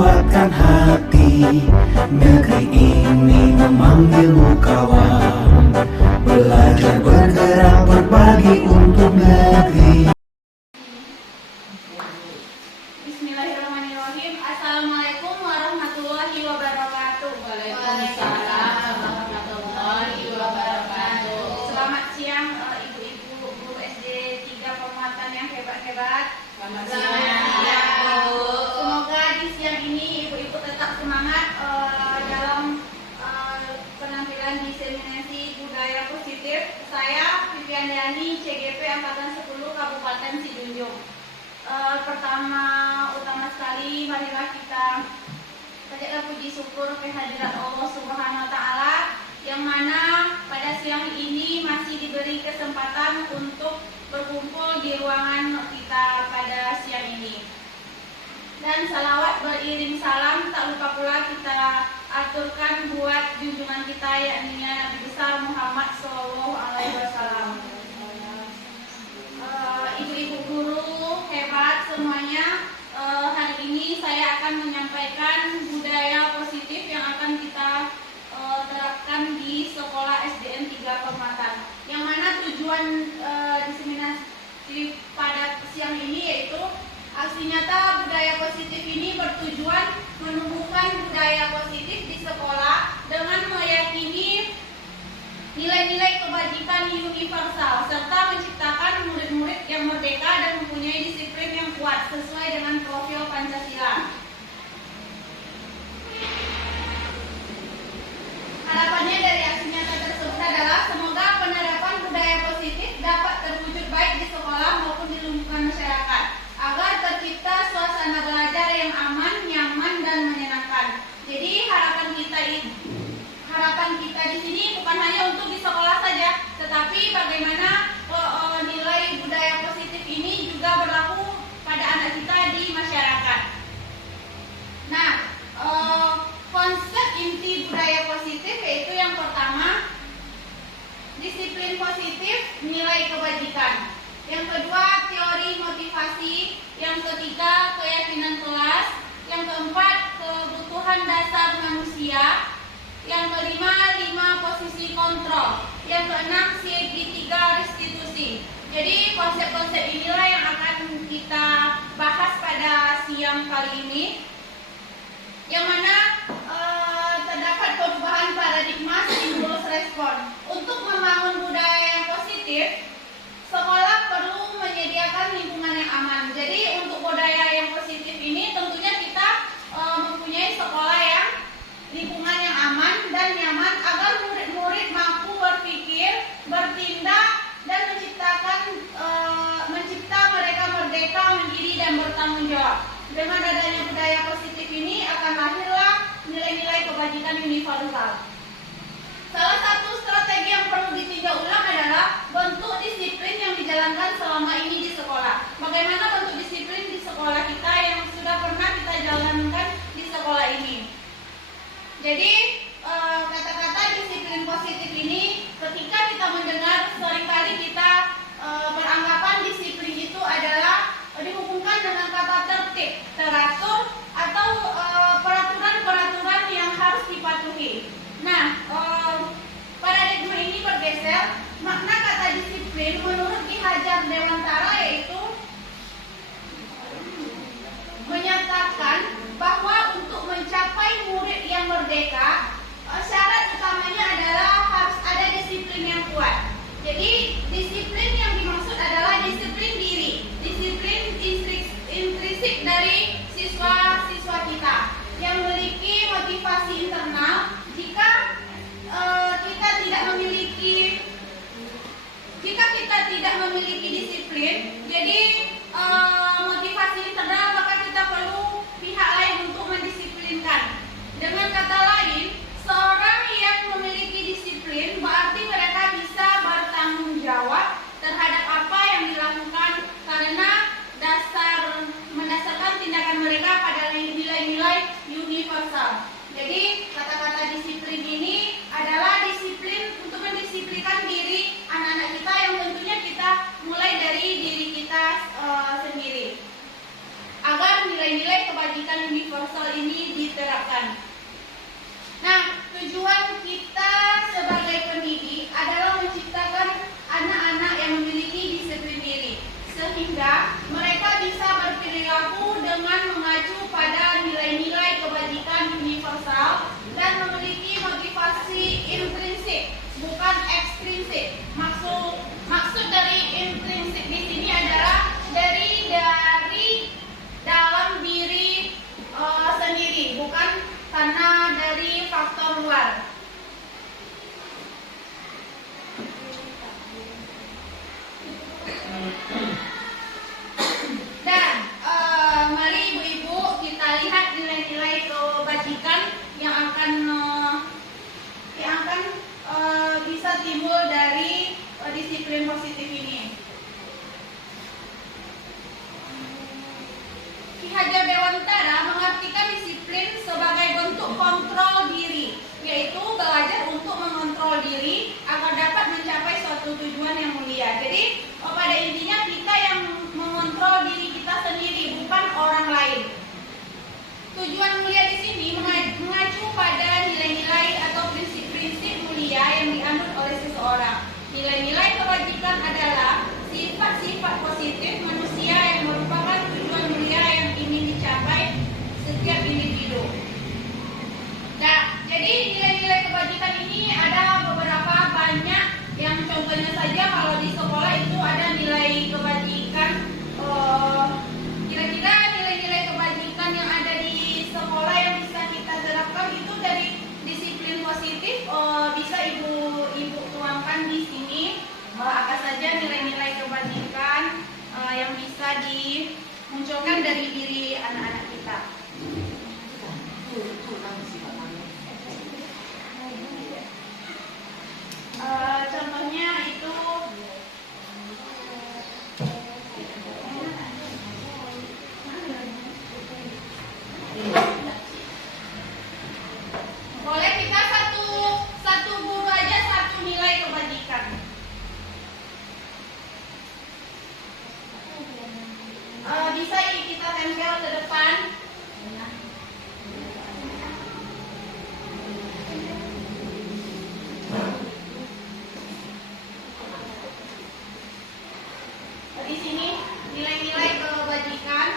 kuatkan hati. Negeri ini memanggilmu kawan, belajar bergerak berbagi untuk negeri. Bismillahirrahmanirrahim. Assalamualaikum warahmatullahi wabarakatuh. Waalaikumsalam warahmatullahi wabarakatuh. Selamat siang ibu-ibu guru SD 3 Permatan yang hebat-hebat. Selamat siang. Semoga di siang ini ibu-ibu tetap semangat dalam penampilan diseminasi budaya positif. Saya Vivian Dani, CGP Angkatan 10 Kabupaten Sijunjung. Utama sekali marilah kita panjatkan puji syukur kehadirat Allah Subhanahu wa taala yang mana pada siang ini masih diberi kesempatan untuk berkumpul di ruangan kita pada siang ini. Dan salawat beriring salam tak lupa pula kita aturkan buat junjungan kita yakni Nabi besar Muhammad Shallallahu Alaihi Wasallam. Ibu-ibu guru hebat semuanya, hari ini saya akan menyampaikan budaya positif yang akan kita terapkan di sekolah SDN 3 Permatan. Yang mana tujuan diseminasi pada siang ini yaitu aksi nyata budaya positif ini bertujuan menumbuhkan budaya positif di sekolah dengan meyakini nilai-nilai kebajikan universal serta menciptakan murid-murid yang merdeka dan mempunyai disiplin yang kuat sesuai dengan profil Pancasila. Harapannya dari aksi nyata tersebut adalah semoga penerapan budaya positif dapat terwujud baik di sekolah maupun di lingkungan masyarakat agar tercipta suasana belajar yang aman, nyaman, dan menyenangkan. Jadi harapan kita di sini bukan hanya untuk di sekolah saja, tetapi bagaimana nilai budaya positif ini juga berlaku pada anak kita di masyarakat. Nah, konsep inti budaya positif yaitu yang pertama, disiplin positif, nilai kebajikan. Yang kedua, teori motivasi. Yang ketiga, keyakinan kelas. Yang keempat, kebutuhan dasar manusia. Yang kelima, 5 posisi kontrol. Yang keenam, segitiga restitusi. Jadi konsep-konsep inilah yang akan kita bahas pada siang kali ini, yang mana terdapat perubahan paradigma stimulus respon. Untuk membangun budaya yang positif, sekolah perlu menyediakan lingkungan yang aman. Jadi untuk budaya yang positif ini tentunya kita mempunyai sekolah yang lingkungan yang aman dan nyaman agar murid-murid mampu berpikir, bertindak, dan mencipta mereka merdeka, mandiri, dan bertanggung jawab. Dengan adanya budaya positif ini akan lahirlah nilai-nilai kebajikan universal. Salah satu strategi yang perlu ditinjau ulang adalah bentuk disiplin yang dijalankan selama ini di sekolah. Bagaimana bentuk disiplin di sekolah kita yang sudah pernah kita jalankan di sekolah ini? Jadi kata-kata disiplin positif ini ketika kita mendengar seringkali kita beranggapan disiplin itu adalah dihubungkan dengan kata tertib, teratur, atau peraturan-peraturan yang harus dipatuhi. Nah, paradigma ini bergeser. Makna kata disiplin menurut Ki Hajar Dewantara yaitu menyatakan bahwa untuk mencapai murid yang merdeka, syarat utamanya adalah harus ada disiplin yang kuat. Jadi disiplin yang dimaksud adalah disiplin diri, disiplin intrinsik dari siswa-siswa kita yang memiliki motivasi internal. Jika kita tidak memiliki disiplin, jadi motivasi internal, maka kita perlu pihak lain untuk mendisiplinkan. Dengan kata lain, seorang yang memiliki disiplin berarti mereka bisa bertanggung jawab terhadap apa yang dilakukan karena mendasarkan tindakan mereka pada nilai-nilai universal. Jadi kata-kata disiplin ini adalah disiplin untuk mendisiplinkan diri anak-anak kita yang tentunya kita mulai dari diri kita sendiri. Agar nilai-nilai kebajikan universal ini kita sebagai pendidik adalah menciptakan anak-anak yang memiliki disiplin diri, sehingga mereka bisa berperilaku dengan mengacu pada nilai-nilai kebajikan universal dan memiliki motivasi intrinsik, bukan ekstrinsik. Maksud dari intrinsik di sini adalah dari dalam diri sendiri, bukan karena dari faktor luar. Dan mari ibu-ibu kita lihat nilai-nilai kebajikan yang akan bisa timbul dari disiplin positif ini. Ki Hajar Dewantara mengartikan disiplin sebagai bentuk kontrol diri, yaitu belajar untuk mengontrol diri agar dapat mencapai suatu tujuan yang mulia. Jadi pada intinya kita yang mengontrol diri kita sendiri, bukan orang lain. Tujuan mulia di sini mengacu pada nilai-nilai atau prinsip-prinsip mulia yang dianut oleh seseorang. Nilai-nilai kebajikan adalah sifat-sifat positif manusia yang merupakan tujuan mulia yang ingin dicapai setiap individu. Nah, jadi nilai-nilai kebajikan ini ada beberapa banyak, yang contohnya saja kalau di sekolah itu ada nilai kebajikan. Kira-kira nilai-nilai kebajikan yang ada di sekolah yang bisa kita terapkan itu dari disiplin positif, bisa ibu tuangkan di sini. Apa saja nilai-nilai kebajikan yang bisa dimunculkan dari diri anak-anak kita. Contohnya itu boleh kita satu guru aja satu nilai kebajikan. Bisa kita tempel ke depan. Di sini nilai-nilai kebajikan.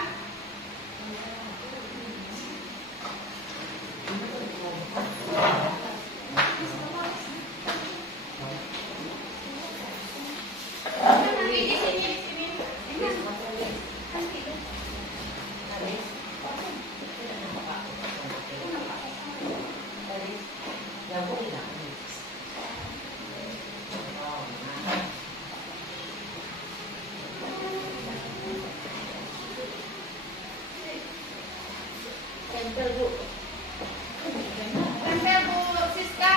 Di sini. Tempel Bu Siska.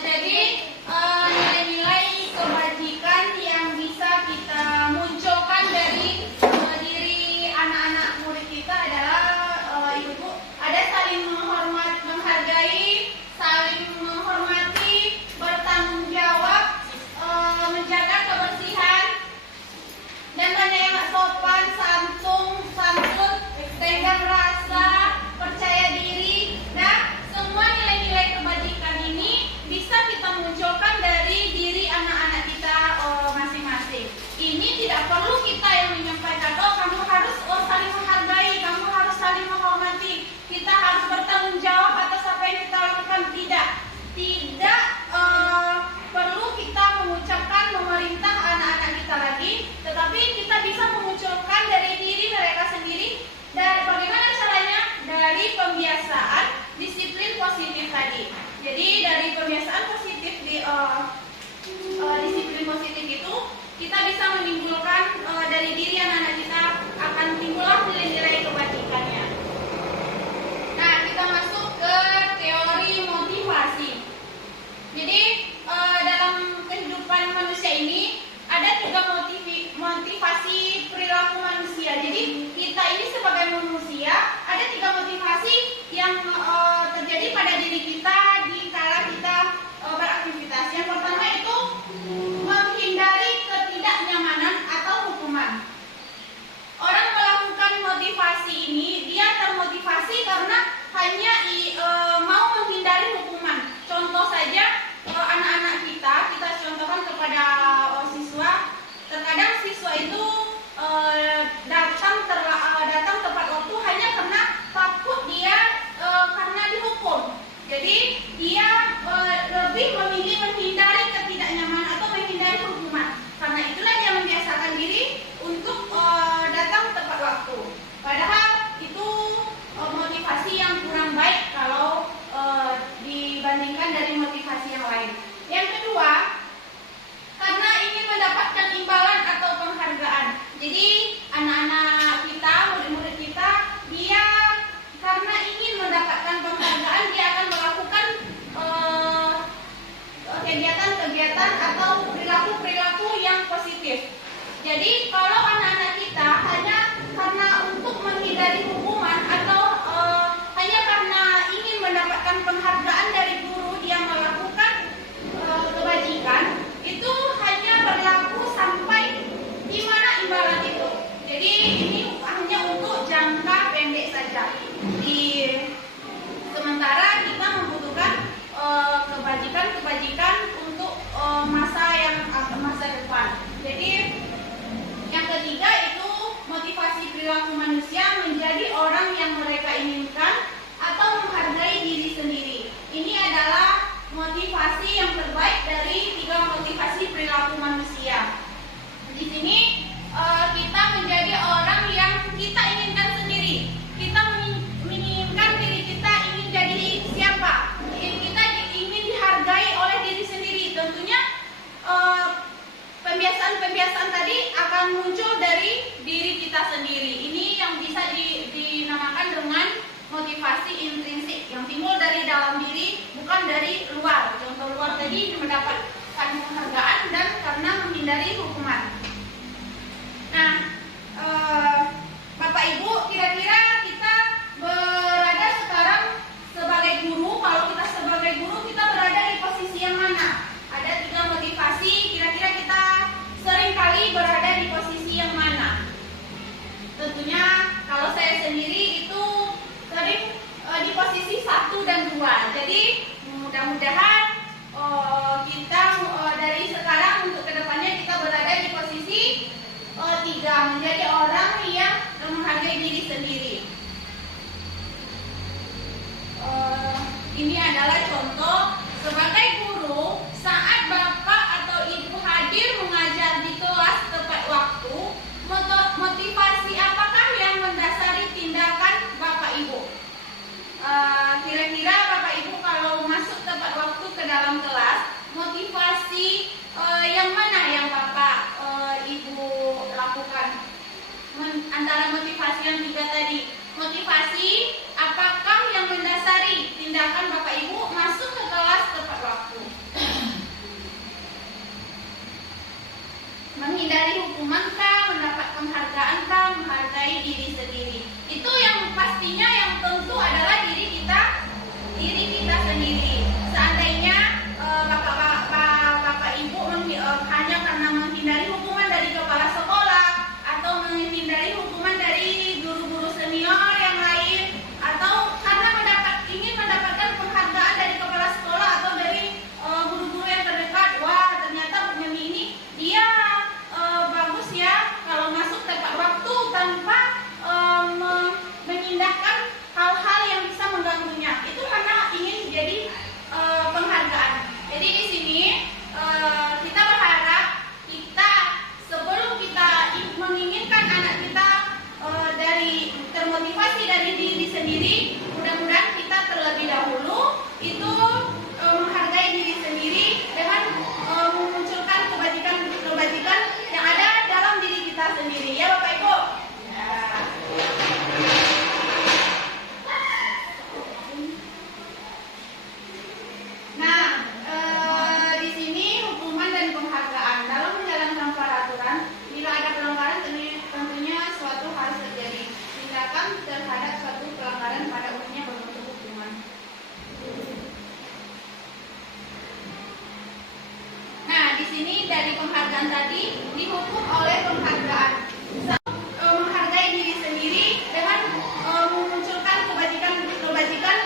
Jadi nilai-nilai kebajikan yang bisa kita munculkan dari diri anak-anak murid kita adalah hanya mau menghindari hukuman. Contoh saja anak-anak kita contohkan kepada siswa. Terkadang siswa itu datang tepat waktu hanya karena takut dia karena dihukum. Jadi dia lebih memilih menghindari ketidaknyamanan atau menghindari hukuman. Karena itulah dia membiasakan diri untuk datang tepat waktu. Padahal itu motivasi yang kurang baik kalau dibandingkan dari motivasi yang lain. Yang kedua, karena ingin mendapatkan imbalan atau penghargaan. Jadi anak-anak kita, murid-murid kita, dia karena ingin mendapatkan penghargaan, dia akan melakukan kegiatan-kegiatan atau perilaku-perilaku yang positif. Jadi kalau anak-anak kita hanya karena untuk menghindari hukuman atau hanya karena ingin mendapatkan penghargaan dari guru, dia melakukan kebajikan, itu hanya berlaku sampai di mana imbalan itu. Jadi ini hanya untuk jangka pendek saja. Sementara kita membutuhkan kebajikan untuk masa depan. Jadi yang ketiga itu motivasi perilaku manusia menjadi orang yang mereka inginkan atau menghargai diri sendiri. Ini adalah motivasi yang terbaik dari 3 motivasi perilaku manusia. Di sini kita menjadi orang yang kita inginkan sendiri. Kita menginginkan diri kita ingin jadi siapa? Kita ingin dihargai oleh diri sendiri. Tentunya pembiasaan-pembiasaan tadi akan muncul dari diri kita sendiri. Ini yang bisa dinamakan dengan motivasi intrinsik yang timbul dari dalam diri, bukan dari luar. Contoh luar tadi mendapatkan penghargaan dan karena menghindari hukuman. Nah, Bapak Ibu, kira-kira kita berada sekarang sebagai guru. Kalau kita sebagai guru, kita berada di posisi yang mana? Ada 3 motivasi, kira-kira kita seringkali berada di posisi yang mana? Tentunya kalau saya sendiri itu sering di posisi 1 dan 2. Jadi mudah-mudahan kita dari sekarang untuk kedepannya kita berada di posisi 3, menjadi orang yang menghargai diri sendiri. Ini adalah contoh sebagai guru, saat Bapak atau Ibu hadir mengajar di kelas tepat waktu, motivasi apakah yang mendasari tindakan Bapak Ibu? Kira-kira Bapak Ibu kalau masuk tepat waktu ke dalam kelas, motivasi yang mana yang Bapak Ibu lakukan? Antara motivasi yang 3 tadi, motivasi apakah yang mendasari tindakan Bapak Ibu masuk ke kelas tepat waktu? Menghindari hukuman kah, mendapat penghargaan kah, menghargai diri sendiri? Itu yang pastinya yang tentu adalah diri kita sendiri. Seandainya Bapak Ibu hanya karena menghindari hukuman dari kepala sekolah atau menghindari hukuman dari guru-guru senior yang lain, atau karena ingin mendapatkan penghargaan dari kepala sekolah atau dari guru-guru yang terdekat, wah ternyata Bu Memi ini dia bagus ya kalau masuk tepat waktu tanpa mengindahkan hal-hal yang bisa mengganggunya. Itu karena ingin jadi penghargaan. Jadi di sini kita berharap sebelum kita menginginkan anak kita termotivasi dari diri sendiri, mudah-mudahan kita terlebih dahulu itu menghargai diri sendiri dengan memunculkan kebajikan yang ada dalam diri kita sendiri. Ya Bapak Ibu. Nah, di sini hukuman dan penghargaan dalam menjalankan peraturan. Bila ada pelanggaran, tentunya suatu harus terjadi. Tindakan terhadap suatu pelanggaran pada umumnya berbentuk hukuman. Nah, di sini dari penghargaan tadi dihukum oleh penghargaan. Menghargai diri sendiri dengan memunculkan kebajikan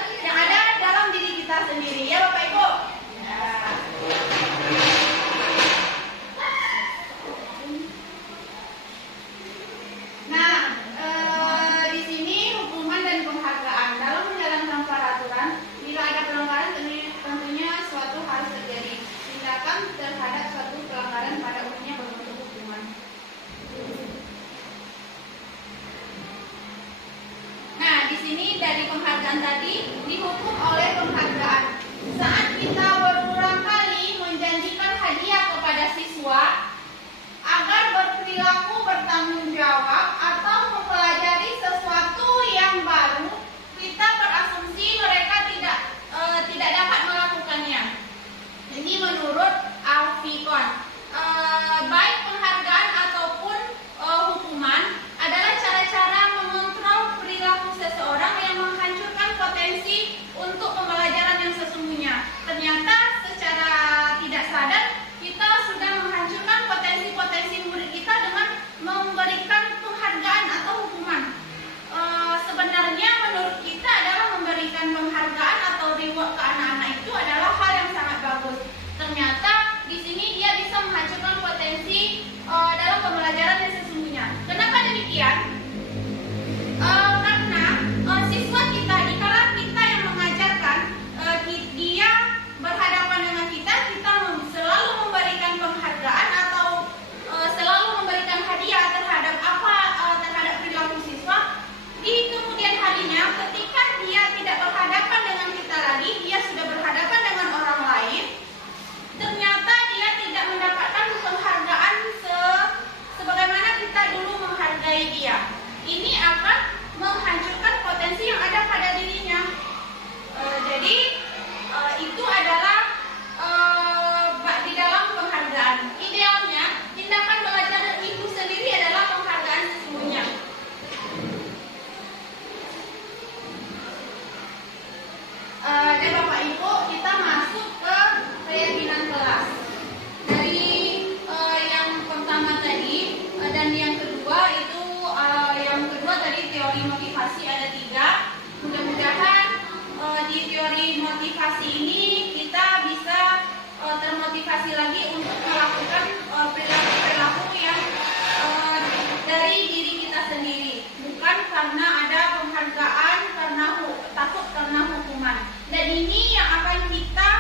karena ada penghargaan, karena takut karena hukuman. Dan ini yang akan kita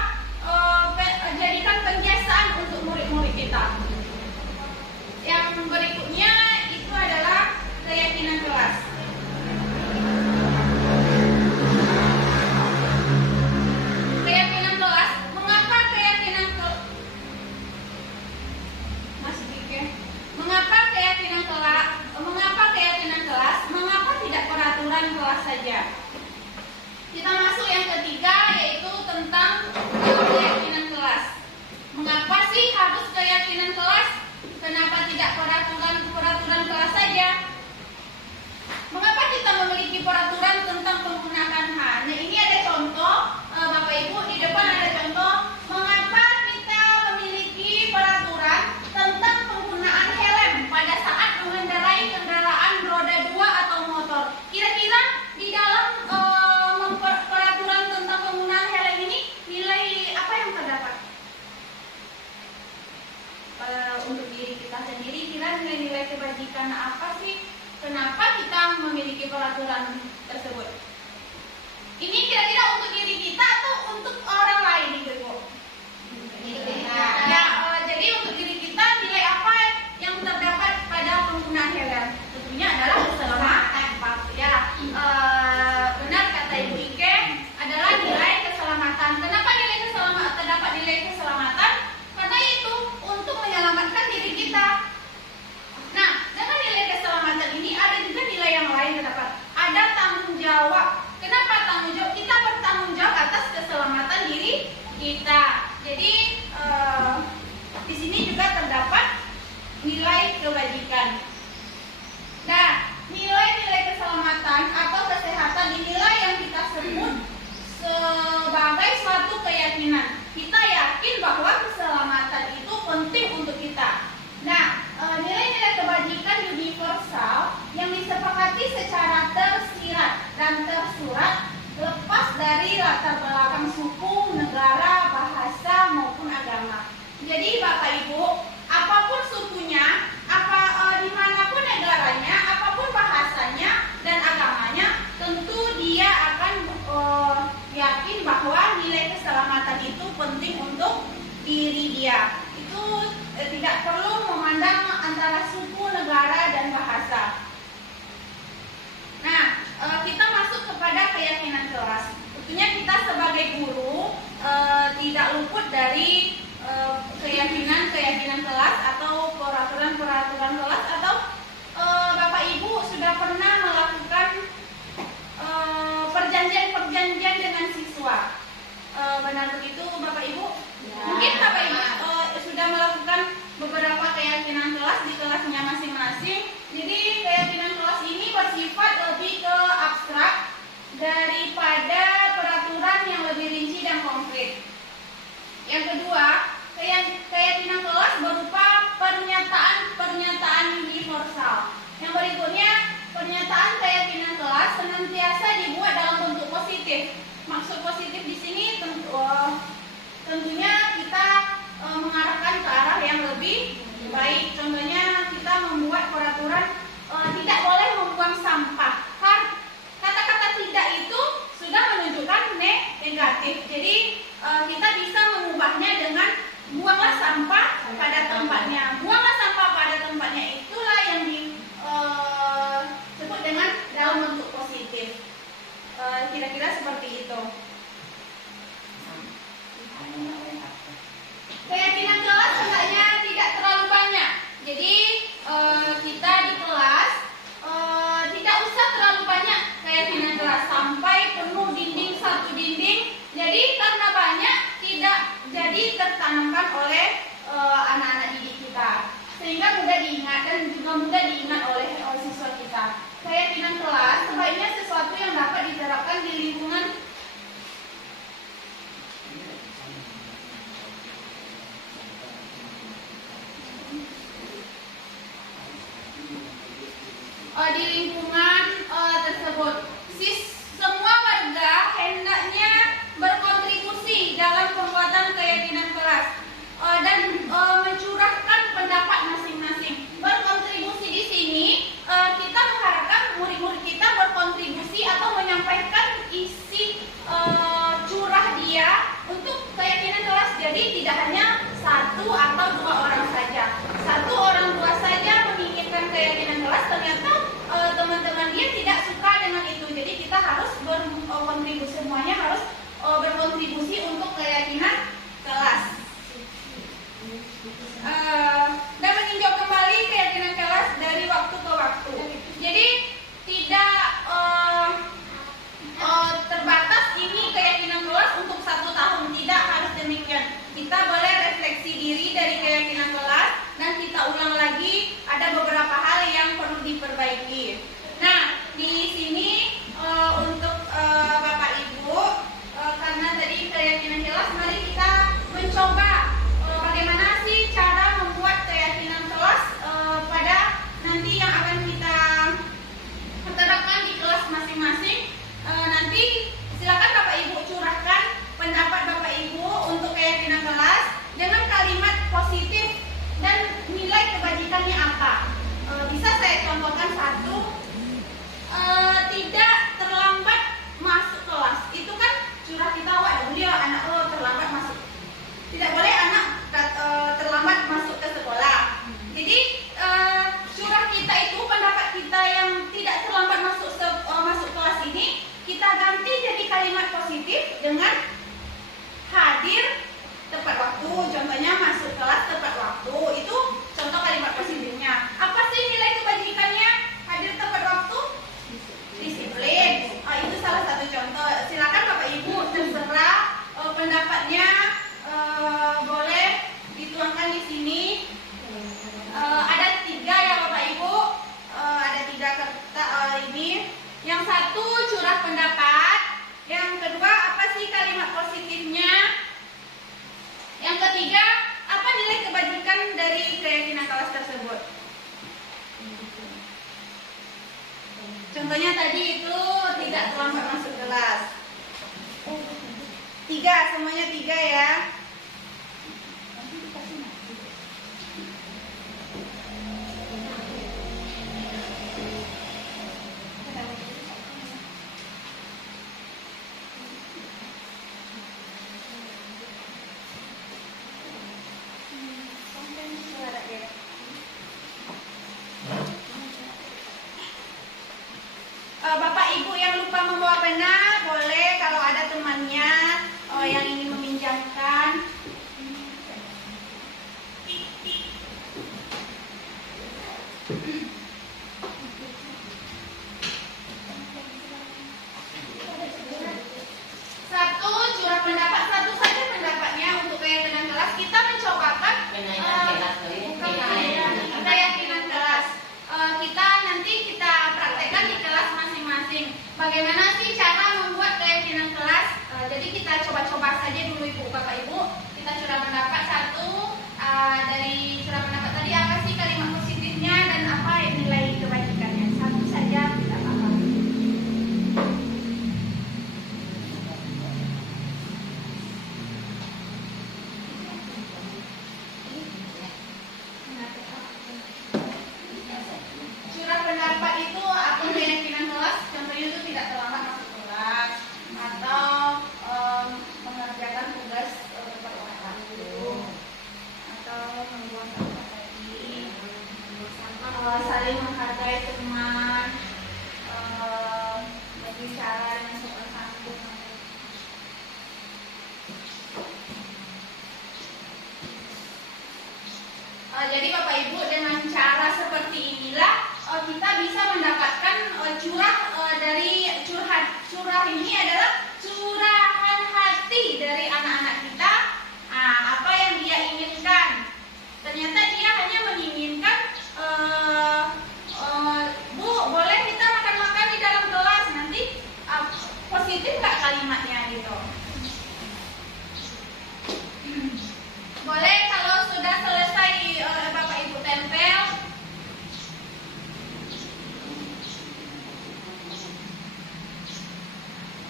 jadikan kebiasaan untuk murid-murid kita. Yang berikutnya itu adalah keyakinan kelas. Keyakinan kelas, mengapa keyakinan kelas? Mengapa tidak peraturan kelas saja? Kita masuk yang ketiga, yaitu tentang keyakinan kelas. Mengapa sih harus keyakinan kelas? Kenapa tidak peraturan kelas saja? Mengapa kita memiliki peraturan tentang penggunaan H? Nah, ini ada contoh, Bapak Ibu, di depan ada contoh mengapa kita memiliki peraturan tentang penggunaan helm pada saat mengendarai kendaraan roda 2 atau motor. Kira-kira di dalam peraturan tentang penggunaan helm ini nilai apa yang terdapat? Untuk diri kita sendiri, kira nilai-nilai kebajikan apa sih? Kenapa kita memiliki peraturan tersebut? Ini kira-kira untuk diri kita atau untuk orang lain, Ibu? Ya, jadi untuk diri kita nilai apa yang terdapat pada penggunaan helm? Tentunya adalah keselamatan, Pak. Ya, benar kata Ibu Ike, adalah nilai keselamatan. Kenapa nilai keselamatan terdapat nilai keselamatan? Karena itu untuk menyelamatkan diri kita. Nah, dengan nilai keselamatan ini ada juga nilai yang lain terdapat. Ada tanggung jawab. Kenapa tanggung jawab? Kita bertanggung jawab atas keselamatan diri kita. Jadi di sini juga terdapat nilai kebajikan. Nah, nilai-nilai keselamatan atau kesehatan inilah yang kita sebut sebagai suatu keyakinan. Kita yakin bahwa keselamatan itu penting untuk kita. Nah, nilai-nilai kebajikan universal yang disepakati secara tersirat dan tersurat lepas dari latar belakang suku, negara, bahasa maupun agama. Jadi Bapak Ibu, apapun sukunya, dimanapun negaranya, apapun bahasanya dan agamanya, tentu dia akan yakin bahwa nilai keselamatan itu penting untuk diri dia. Itu tidak perlu memandang antara suku, negara, dan bahasa. Nah, kita masuk kepada keyakinan kelas. Tentunya kita sebagai guru tidak luput dari keyakinan kelas atau peraturan kelas, atau Bapak Ibu sudah pernah melakukan perjanjian dengan siswa. Benar begitu Bapak Ibu? Ya. Mungkin Bapak Ibu sudah melakukan beberapa keyakinan kelas di kelasnya masing-masing. Jadi keyakinan kelas ini bersifat lebih ke abstrak daripada peraturan yang lebih rinci dan konkret. Yang kedua, keyakinan kelas berupa pernyataan universal. Yang berikutnya, pernyataan keyakinan kelas senantiasa dibuat dalam bentuk positif. Maksud positif di sini tentunya kita mengarahkan ke arah yang lebih baik. Contohnya kita membuat peraturan tidak boleh membuang sampah. Kata-kata tidak itu sudah menunjukkan negatif. Jadi kita bisa mengubahnya dengan buanglah sampah pada tempatnya. Buanglah sampah pada tempatnya, itulah yang disebut dengan dalam bentuk positif. Kira-kira seperti itu. Keyakinan kelas sebenarnya tidak terlalu banyak. Jadi kita di kelas tidak usah terlalu banyak keyakinan kelas sampai penuh satu dinding. Jadi karena banyak tidak jadi tertanamkan oleh anak-anak didik kita, sehingga mudah diingat dan juga mudah diingat oleh siswa kita. Keyakinan kelas sebaiknya sesuatu yang dapat diterapkan di lingkungan tersebut. Semua warga hendaknya berkontribusi dalam pembuatan keyakinan kelas dan mencurahkan pendapat masing-masing. Berkontribusi di sini kita mengharapkan murid-murid kita tidak hanya satu atau dua orang saja. Satu orang dua saja menginginkan keyakinan kelas, ternyata teman-teman dia tidak suka dengan itu. Jadi kita harus berkontribusi, semuanya harus berkontribusi untuk keyakinan kelas. Dan meninjau kembali keyakinan kelas dari waktu ke waktu. Jadi tidak terbatas ini keyakinan kelas untuk 1 tahun, tidak harus demikian. Kita boleh refleksi diri dari keyakinan kelas dan kita ulang lagi. Ada beberapa hal yang perlu diperbaiki. Nah, di sini untuk Bapak Ibu, karena tadi keyakinan kelas, mari kita mencoba bagaimana sih cara membuat keyakinan kelas pada nanti yang akan kita terapkan di kelas masing-masing. Nanti silakan Bapak Ibu curahkan pendapat Bapak Ibu untuk keyakinan kelas dengan kalimat positif dan nilai kebajikannya apa. Bisa saya contohkan satu, tidak terlambat masuk kelas. Itu kan curah kita, wah beliau anak lo terlambat masuk. Tidak boleh anak terlambat masuk ke sekolah. Jadi curah kita itu, pendapat kita yang tidak terlambat masuk kelas ini, kita ganti jadi kalimat positif dengan hadir tepat waktu. Contohnya masuk kelas tepat waktu. Itu contoh kalimat positifnya. Apa sih nilai kebajikannya hadir tepat waktu? Disiplin. Itu salah satu contoh. Silakan Bapak Ibu terserah pendapatnya, boleh dituangkan di sini. Ada 3 ya Bapak Ibu. Ada 3 kertas ini. Yang satu curah pendapat. Yang kedua apa sih kalimat positifnya? Yang ketiga apa nilai kebajikan dari keyakinan kelas tersebut? Contohnya tadi itu tidak terlambat masuk kelas. 3, semuanya 3 ya. Bapak Ibu yang lupa membawa pena, boleh kalau ada temannya yang ingin meminjamkan. Satu, curah pendapat, satu saja pendapatnya untuk keyakinan kelas. Kita mencobakan keyakinan kelas. Kita praktekkan di kelas masing-masing. Bagaimana sih cara membuat keyakinan kelas? Jadi kita coba-coba saja dulu Ibu, Bapak Ibu. Kita curah pendapat satu. Dari curah pendapat tadi apa sih kalimat positifnya dan apa nilai kebajikannya? Satu saja tidak apa-apa. Curah pendapat itu apa keyakinan kelas? Contohnya itu tidak terlambat masuk kelas atau mengerjakan tugas tepat waktu atau membuang sampah tadi, saling menghargai teman, berbicara dengan sopan santun. Jadi Bapak Ibu, dengan cara seperti inilah kita bisa mendapatkan curah ini adalah curahan hati dari anak-anak kita. Apa yang dia inginkan? Ternyata dia hanya menginginkan, Bu, boleh kita makan-makan di dalam kelas. Nanti positif nggak kalimatnya gitu? Boleh kalau sudah selesai Bapak Ibu tempel.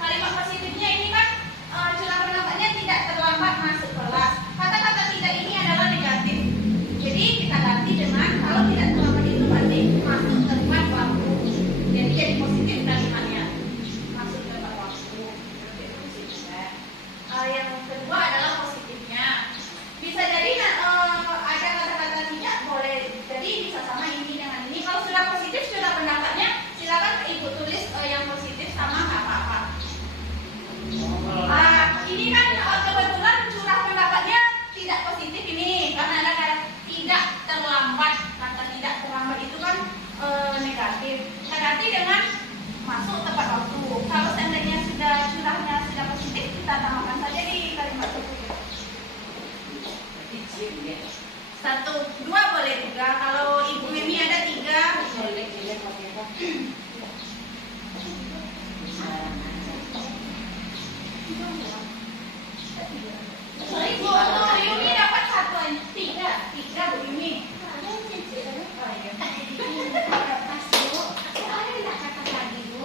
Kalimat positifnya ini kan curah pendapatnya tidak terlambat masuk kelas. Kata-kata tidak ini adalah negatif. Jadi kita ganti dengan kalau tidak terlambat itu berarti masuk tepat waktu. Jadi positif kalimatnya. Masuk tepat waktu. Itu positif. Bu Yumi dapat satu aja. Tiga Bu Yumi.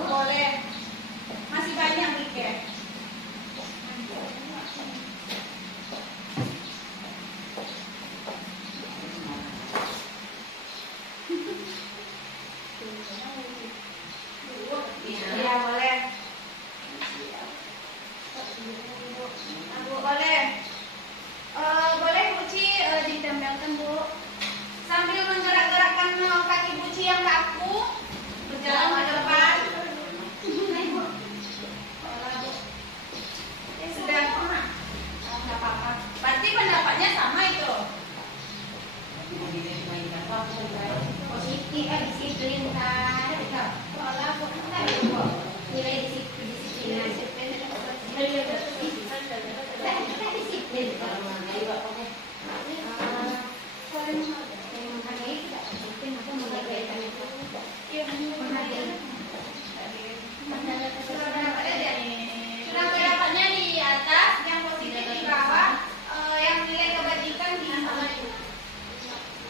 Boleh. Masih banyak Rike. Ya boleh. Bu boleh. Boleh Buci ditempelkan Bu. Sambil menggerak-gerakkan kaki Buci yang kaku, berjalan ke depan. Ya sudah, nggak apa-apa. Berarti pendapatnya sama itu. Disiplin kan, pola nilai disiplinan. Disiplin Sudah pendapatnya di atas, yang positif di bawah, yang nilai kebajikan di bawah.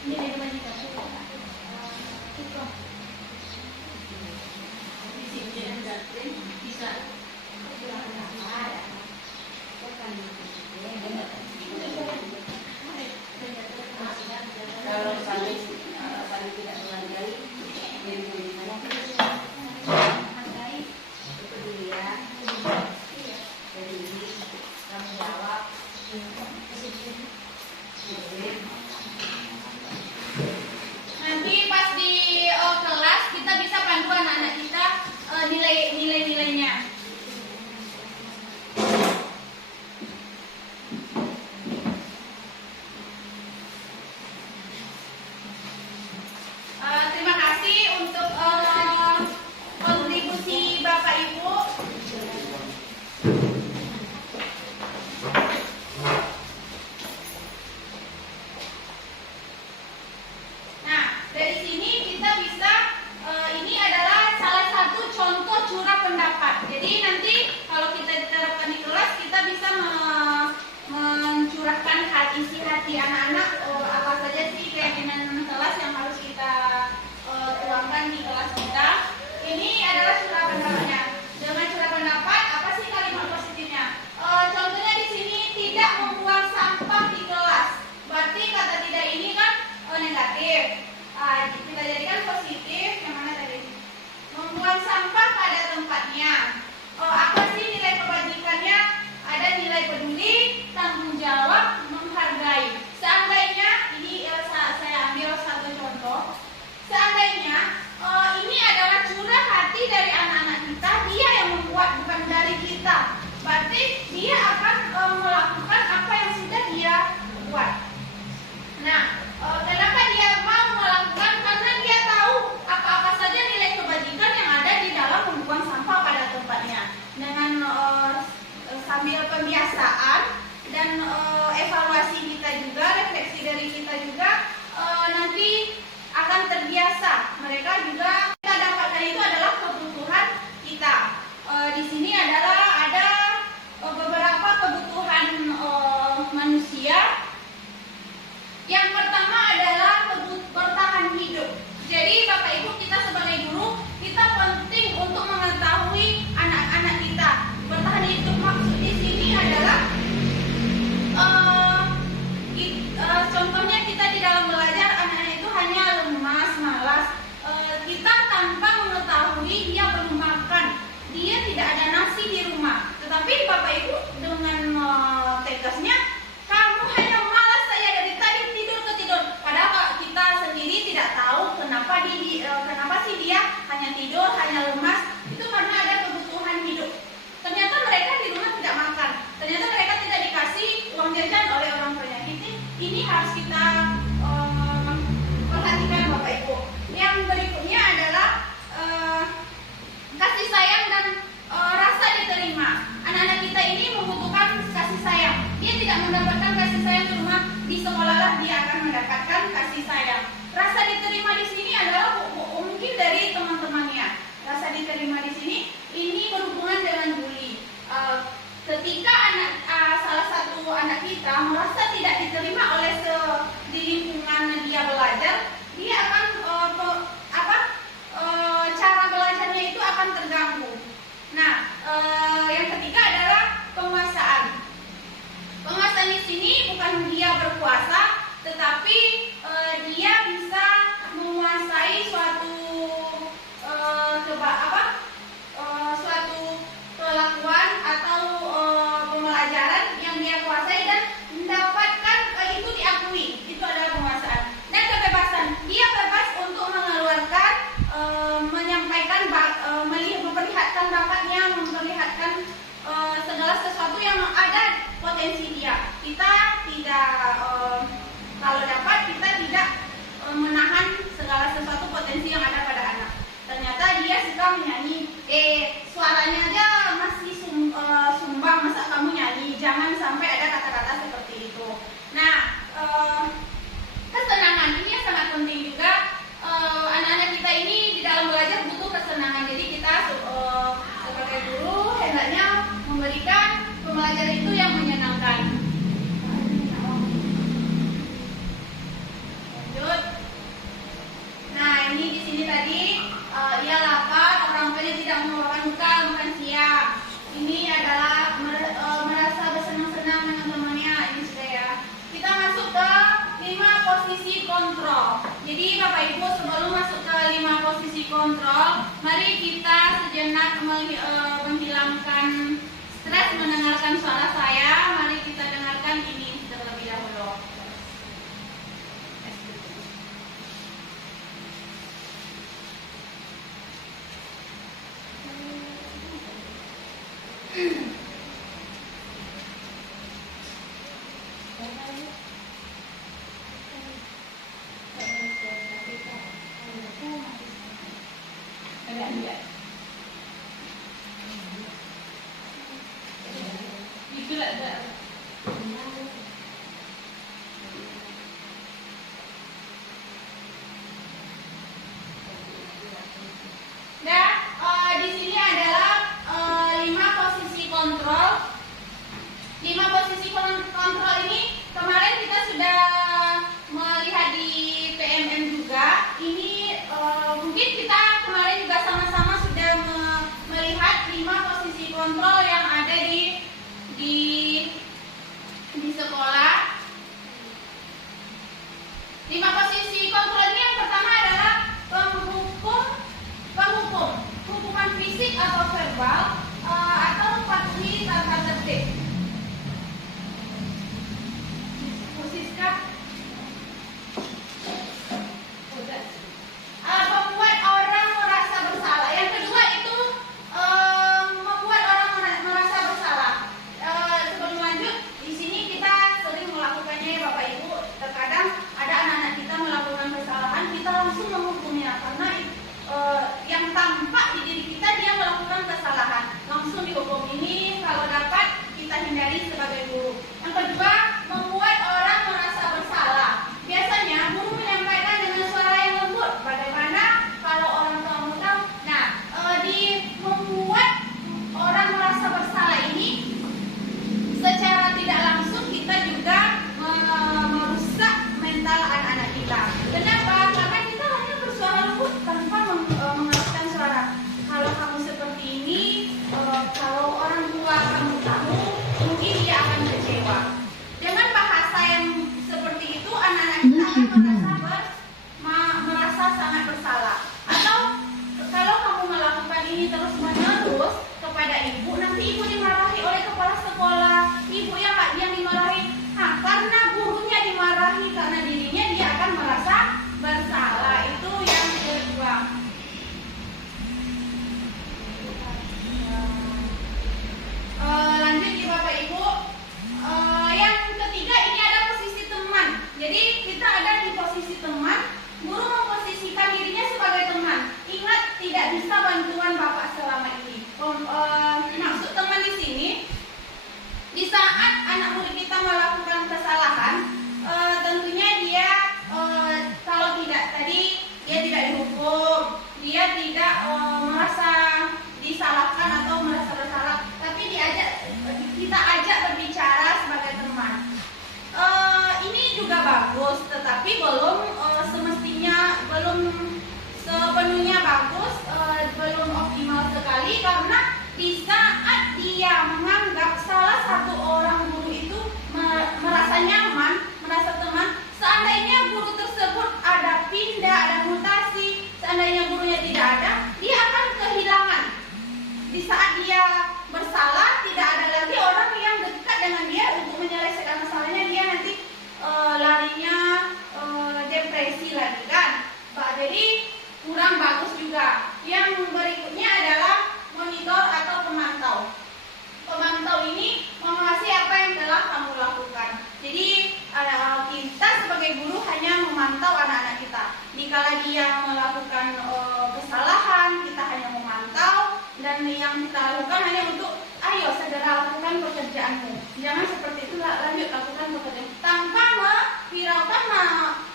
nilai kebajikan. Kalau saling tidak menghargai diri Hargai kepedulian, peduli, tanggung jawab, disiplin. Nanti pas di kelas kita bisa pandu anak-anak kita nilainya. Terima kasih untuk kontribusi Bapak Ibu. Nah, dari sini kita bisa ini adalah salah satu contoh curah pendapat. Jadi nanti kalau kita diterapkan di kelas kita bisa mencurahkan isi hati anak-anak apa saja sih keyakinan kelas yang harus kita tuangkan di kelas kita. Ini adalah curah pendapatnya. Dengan curah pendapat apa sih kalimat positifnya? Contohnya di sini tidak membuang sampah di kelas. Berarti kata tidak ini kan negatif. Kita jadikan positif. Yang mana tadi? Membuang sampah pada tempatnya. Apa sih nilai kebajikannya? Ada nilai peduli, tanggung jawab, menghargai. Seandainya ini saya ambil satu contoh. Seandainya ini adalah curah hati dari anak-anak kita, dia yang membuat, bukan dari kita. Berarti dia akan melakukan apa yang sudah dia buat. Nah, kenapa dia mau melakukan? Karena dia tahu apa-apa saja nilai kebajikan yang ada di dalam membuang sampah pada tempatnya. Dengan sambil pembiasaan dan evaluasi kita juga, refleksi dari kita juga, nanti akan terbiasa. Mereka juga kita dapatkan itu adalah kebutuhan kita. Di sini adalah ada beberapa kebutuhan manusia. Yang pertama adalah bertahan hidup. Jadi Bapak Ibu, kita sebagai guru, kita penting untuk mengetahui anak-anak kita. Bertahan hidup maksud di sini adalah contohnya kita di dalam belajar anak-anak itu hanya lemas, malas. Kita yang ketiga adalah penguasaan. Penguasaan di sini bukan dia berkuasa, tetapi dia bisa menguasai suatu suatu kelakuan atau pembelajaran yang dia kuasai dan mendapatkan itu diakui. Itu adalah penguasaan. Dan kebebasan, dia bebas untuk mengeluarkan, menyampaikan, memperlihatkan bakatnya, memperlihatkan segala sesuatu yang ada potensi dia. Kita tidak kalau dapat kita tidak menahan segala sesuatu potensi yang ada pada anak. Ternyata dia suka menyanyi, suaranya aja masih sumbang, masa kamu nyanyi? Jangan sampai ada kata-kata seperti itu. Nah, kesenangan ini yang sangat penting juga. Anak-anak kita ini di dalam belajar butuh kesenangan. Jadi kita sebagai guru hendaknya memberikan pembelajaran itu yang menyenangkan. Lanjut. Nah, ini di sini tadi ia lapar, orang tuanya tidak membawakan bekal makan siang. Ini adalah merasa bersenang-senang dengan temannya. Ini sudah ya. Kita masuk ke 5 posisi kontrol. Jadi Bapak Ibu, sebelum masuk ke 5 posisi kontrol, mari kita sejenak menghilangkan stres mendengarkan suara saya. Mari kita dengarkan ini terlebih dahulu. Di sini adalah 5 posisi kontrol. 5 posisi kontrol ini kemarin kita sudah melihat di PMM juga. Ini mungkin kita kemarin juga sama-sama sudah melihat 5 posisi kontrol yang ada di sekolah. 5 posisi kontrol ini yang pertama adalah penghukum, hukuman fisik atau verbal, atau patuhi tata tertib. Posisikan membuat orang merasa bersalah. Yang kedua itu membuat orang merasa bersalah. Sebelum lanjut, di sini kita sering melakukannya ya Bapak Ibu. Terkadang ada anak-anak kita melakukan kesalahan, kita langsung menghukumnya karena yang tampak di diri kita dia melakukan kesalahan, langsung dihukum. Ini kalau dapat kita hindari sebagai guru. Yang kedua, membuat orang merasa bersalah. Biasanya guru menyampaikan dengan suara yang lembut. Bagaimana kalau orang tua tahu? Nah, di membuat orang merasa bersalah ini secara tidak langsung kita juga merusak mental anak-anak kita. Kenapa? Karena kita hanya bersuara lembut tanpa mengeluarkan suara. Kalau kamu seperti ini, kalau orang tua kamu tahu, mungkin dia akan kecewa. Dengan bahasa yang seperti itu, anak-anak kita akan merasa sangat bersalah. Atau kalau kamu melakukan ini terus-menerus kepada ibu, nanti ibu dimarahi oleh kepala sekolah, ibu yang dimarahi. Nah, karena gurunya dimarahi karena dirinya, dia akan merasa bersalah. Itu yang kedua. Lanjut ya Bapak Ibu. Yang ketiga ini ada posisi teman. Jadi kita ada di posisi teman. Guru memposisikan dirinya sebagai teman. Ingat, tidak bisa bantuan Bapak selama ini. Maksud teman di sini, di saat anak murid kita melakukan kesalahan, tentunya dia kalau tidak tadi dia tidak dihukum, dia tidak merasa disalahkan atau merasa bersalah, tapi kita ajak berbicara sebagai teman. Ini juga bagus, tetapi belum semestinya, belum sepenuhnya bagus, belum optimal sekali, karena di saat dia pekerjaanmu. Jangan seperti itu, lanjut lakukan pekerjaan tanpa menghiraukan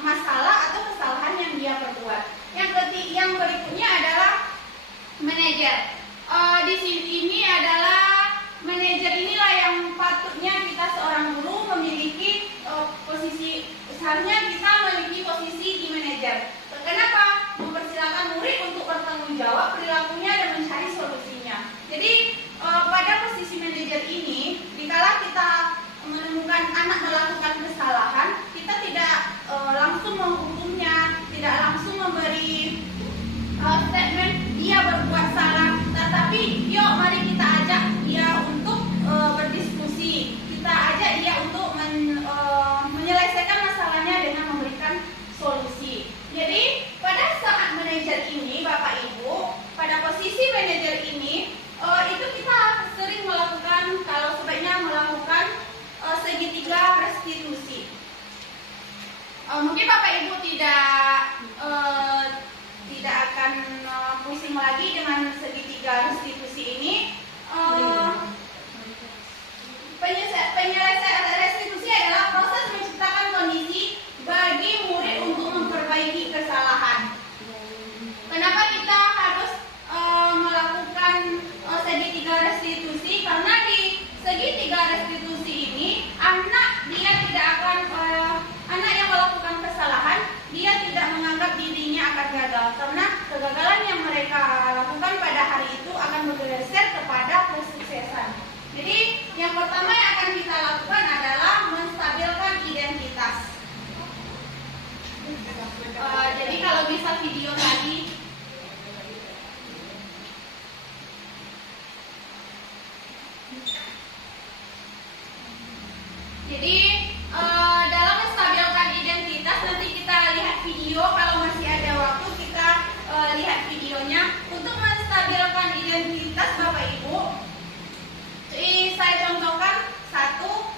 masalah atau kesalahan yang dia perbuat. Yang berikutnya adalah manajer. Di sini adalah manajer inilah yang patutnya kita seorang guru memiliki posisi, seharusnya kita memiliki posisi di manajer. Kenapa? Mempersilakan murid untuk bertanggung jawab perilakunya dan mencari solusinya. Jadi pada posisi manajer ini, dikala kita menemukan anak melakukan kesalahan, kita tidak langsung menghukumnya, tidak langsung memberi statement dia berbuat salah, tetapi yuk mari kita ajak dia untuk berdiskusi, kita ajak dia untuk menyelesaikan masalahnya dengan memberikan solusi. Jadi pada saat manajer ini, Bapak Ibu, pada posisi manajer ini itu kita sering melakukan, kalau sebaiknya melakukan segitiga restitusi. Mungkin Bapak Ibu tidak akan pusing lagi dengan segitiga restitusi ini. Penyelesaian restitusi adalah proses menciptakan kondisi bagi murid untuk memperbaiki kesalahan. Kenapa kita harus melakukan segitiga restitusi? Karena di segitiga restitusi ini anak yang melakukan kesalahan, dia tidak menganggap dirinya akan gagal, karena kegagalan yang mereka lakukan pada hari itu akan bergeser kepada kesuksesan. Jadi yang pertama yang akan kita lakukan adalah menstabilkan identitas. Jadi kalau bisa video tadi, jadi dalam menstabilkan identitas, nanti kita lihat video, kalau masih ada waktu kita lihat videonya. Untuk menstabilkan identitas Bapak Ibu, saya contohkan satu,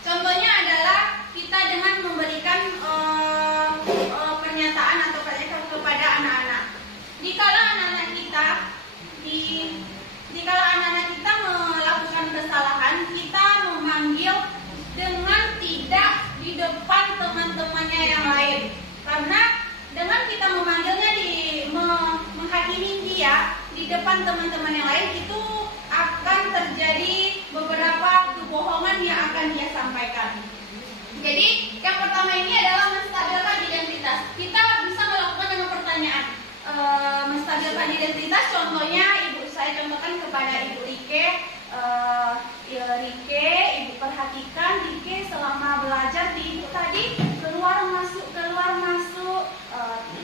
contohnya adalah kita dengan memberikan pernyataan atau pernyataan kepada anak-anak. Dikala anak-anak kita melakukan kesalahan, kita memanggil dengan tidak di depan teman-temannya yang lain. Karena dengan kita memanggilnya menghakimi dia di depan teman-teman yang lain, itu akan terjadi beberapa kebohongan yang akan dia sampaikan. Jadi yang pertama ini adalah menstabilkan identitas. Kita bisa melakukan dengan pertanyaan. Menstabilkan identitas, contohnya saya contohkan kepada Ibu Rike. Ibu perhatikan Rike selama belajar di Ibu tadi keluar masuk.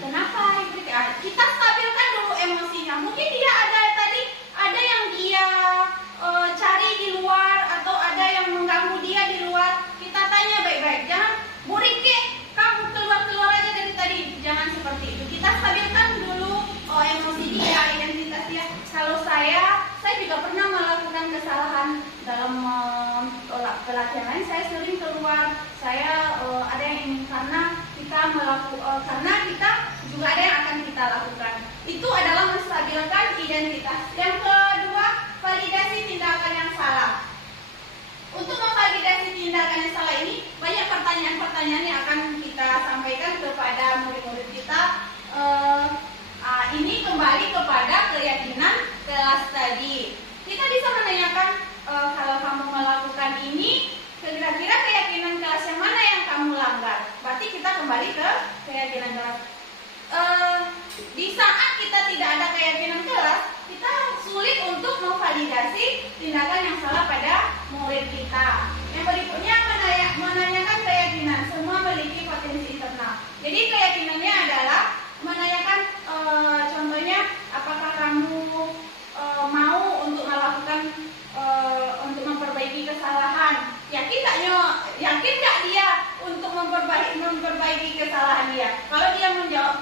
Kenapa Ibu Rike? Kita stabilkan dulu emosinya. Mungkin dia ada yang dia cari di luar, atau ada yang mengganggu dia di luar. Kita tanya baik-baik. Jangan, Bu Rike, kamu keluar aja dari tadi. Jangan seperti itu. Kita stabilkan dulu emosi dia, identitas dia. Kalau saya juga pernah melakukan kesalahan dalam pelatihan lain. Saya sering keluar. Saya ada yang ingin, karena kita juga ada yang akan kita lakukan. Itu adalah menstabilkan identitas. Yang kedua, validasi tindakan yang salah. Untuk memvalidasi tindakan yang salah ini, banyak pertanyaan-pertanyaan yang akan kita sampaikan kepada murid-murid kita. Ini kembali kepada keyakinan kelas tadi. Kita bisa menanyakan, kalau kamu melakukan ini, kira-kira keyakinan kelas yang mana yang kamu langgar? Berarti kita kembali ke keyakinan kelas. Di saat kita tidak ada keyakinan kelas, kita sulit untuk memvalidasi tindakan yang salah pada murid kita. Yang berikutnya menanyakan keyakinan. Semua memiliki potensi internal. Jadi keyakinannya adalah menanyakan, contohnya, apakah kamu mau untuk melakukan untuk memperbaiki kesalahan? Yakin nggak dia untuk memperbaiki kesalahan dia? Kalau dia menjawab,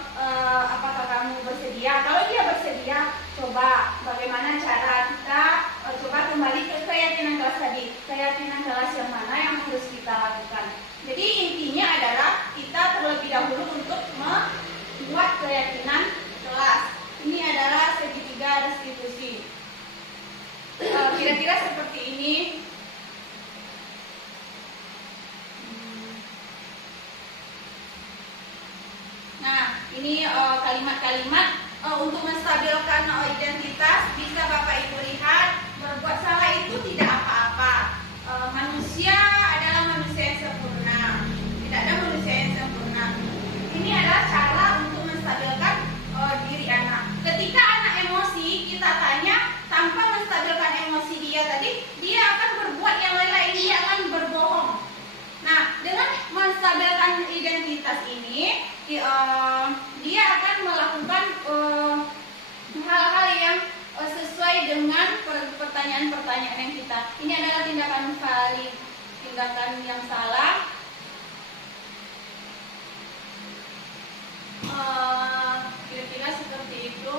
apakah kamu bersedia? Kalau dia bersedia, coba bagaimana cara kita coba kembali ke keyakinan kelas tadi. Keyakinan kelas yang mana yang harus kita lakukan? Jadi intinya adalah kita terlebih dahulu untuk membuat kira-kira seperti ini. Nah, ini kalimat-kalimat untuk menstabilkan identitas. Bisa Bapak Ibu lihat, berbuat salah itu tidak apa-apa. Manusia adalah manusia yang sempurna. Tidak ada manusia yang sempurna. Ini adalah cara untuk menstabilkan diri anak. Ketika anak emosi, kita tanya tanpa menstabilkan emosi dia tadi, dia akan berbuat yang lain-lain, dia akan berbohong. Nah, dengan menstabilkan identitas ini, dia akan melakukan hal-hal yang sesuai dengan pertanyaan-pertanyaan yang kita. Ini adalah tindakan yang salah. Kira-kira seperti itu.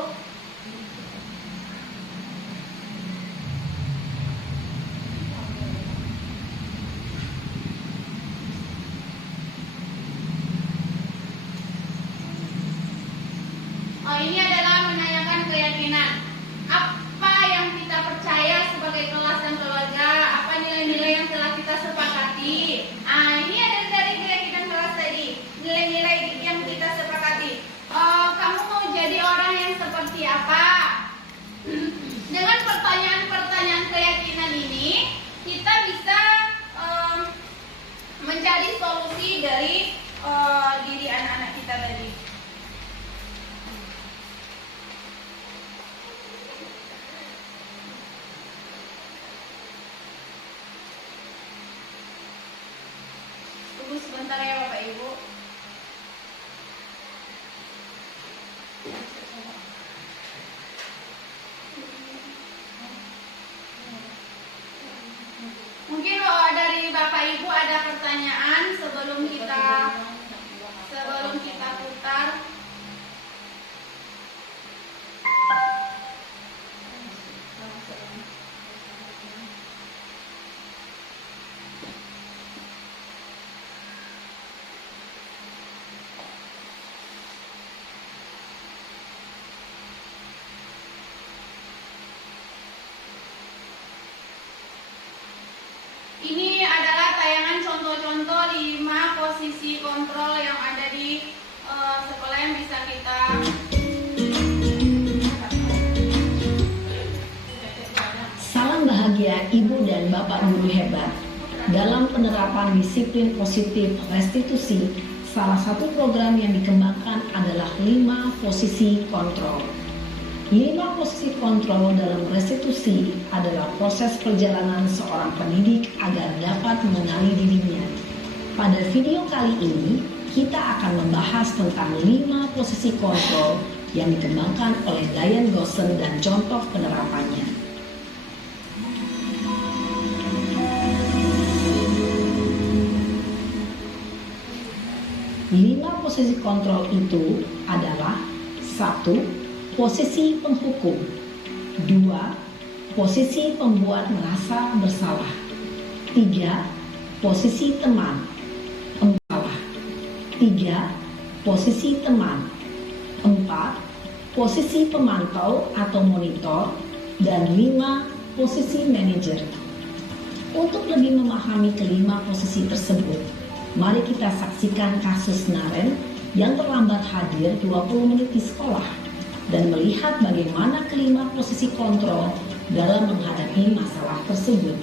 Ini adalah menanyakan keyakinan. Apa yang kita percaya sebagai kelas dan keluarga? Apa nilai-nilai yang telah kita sepakati? Ini ada dari keyakinan kelas tadi. Nilai-nilai yang kita sepakati. Kamu mau jadi orang yang seperti apa? Dengan pertanyaan-pertanyaan keyakinan ini, kita bisa mencari solusi dari diri anak-anak kita tadi. Tunggu sebentar ya Bapak Ibu. Mungkin dari Bapak Ibu ada pertanyaan sebelum kita putar. Ini adalah tayangan contoh-contoh 5 posisi kontrol yang ada di sekolah yang bisa kita. Salam bahagia Ibu dan Bapak Guru hebat. Dalam penerapan disiplin positif restitusi, salah satu program yang dikembangkan adalah 5 posisi kontrol. 5 posisi kontrol dalam restitusi adalah proses perjalanan seorang pendidik agar dapat mengenali dirinya. Pada video kali ini, kita akan membahas tentang 5 posisi kontrol yang dikembangkan oleh Diane Gosson dan contoh penerapannya. Lima posisi kontrol itu adalah 1. Posisi penghukum. 2. Posisi pembuat merasa bersalah. 3. Posisi teman. 4. 3. Posisi teman. 4. Posisi pemantau atau monitor. Dan 5. Posisi manajer. Untuk lebih memahami kelima posisi tersebut, mari kita saksikan kasus Naren yang terlambat hadir 20 menit di sekolah dan melihat bagaimana kelima posisi kontrol dalam menghadapi masalah tersebut.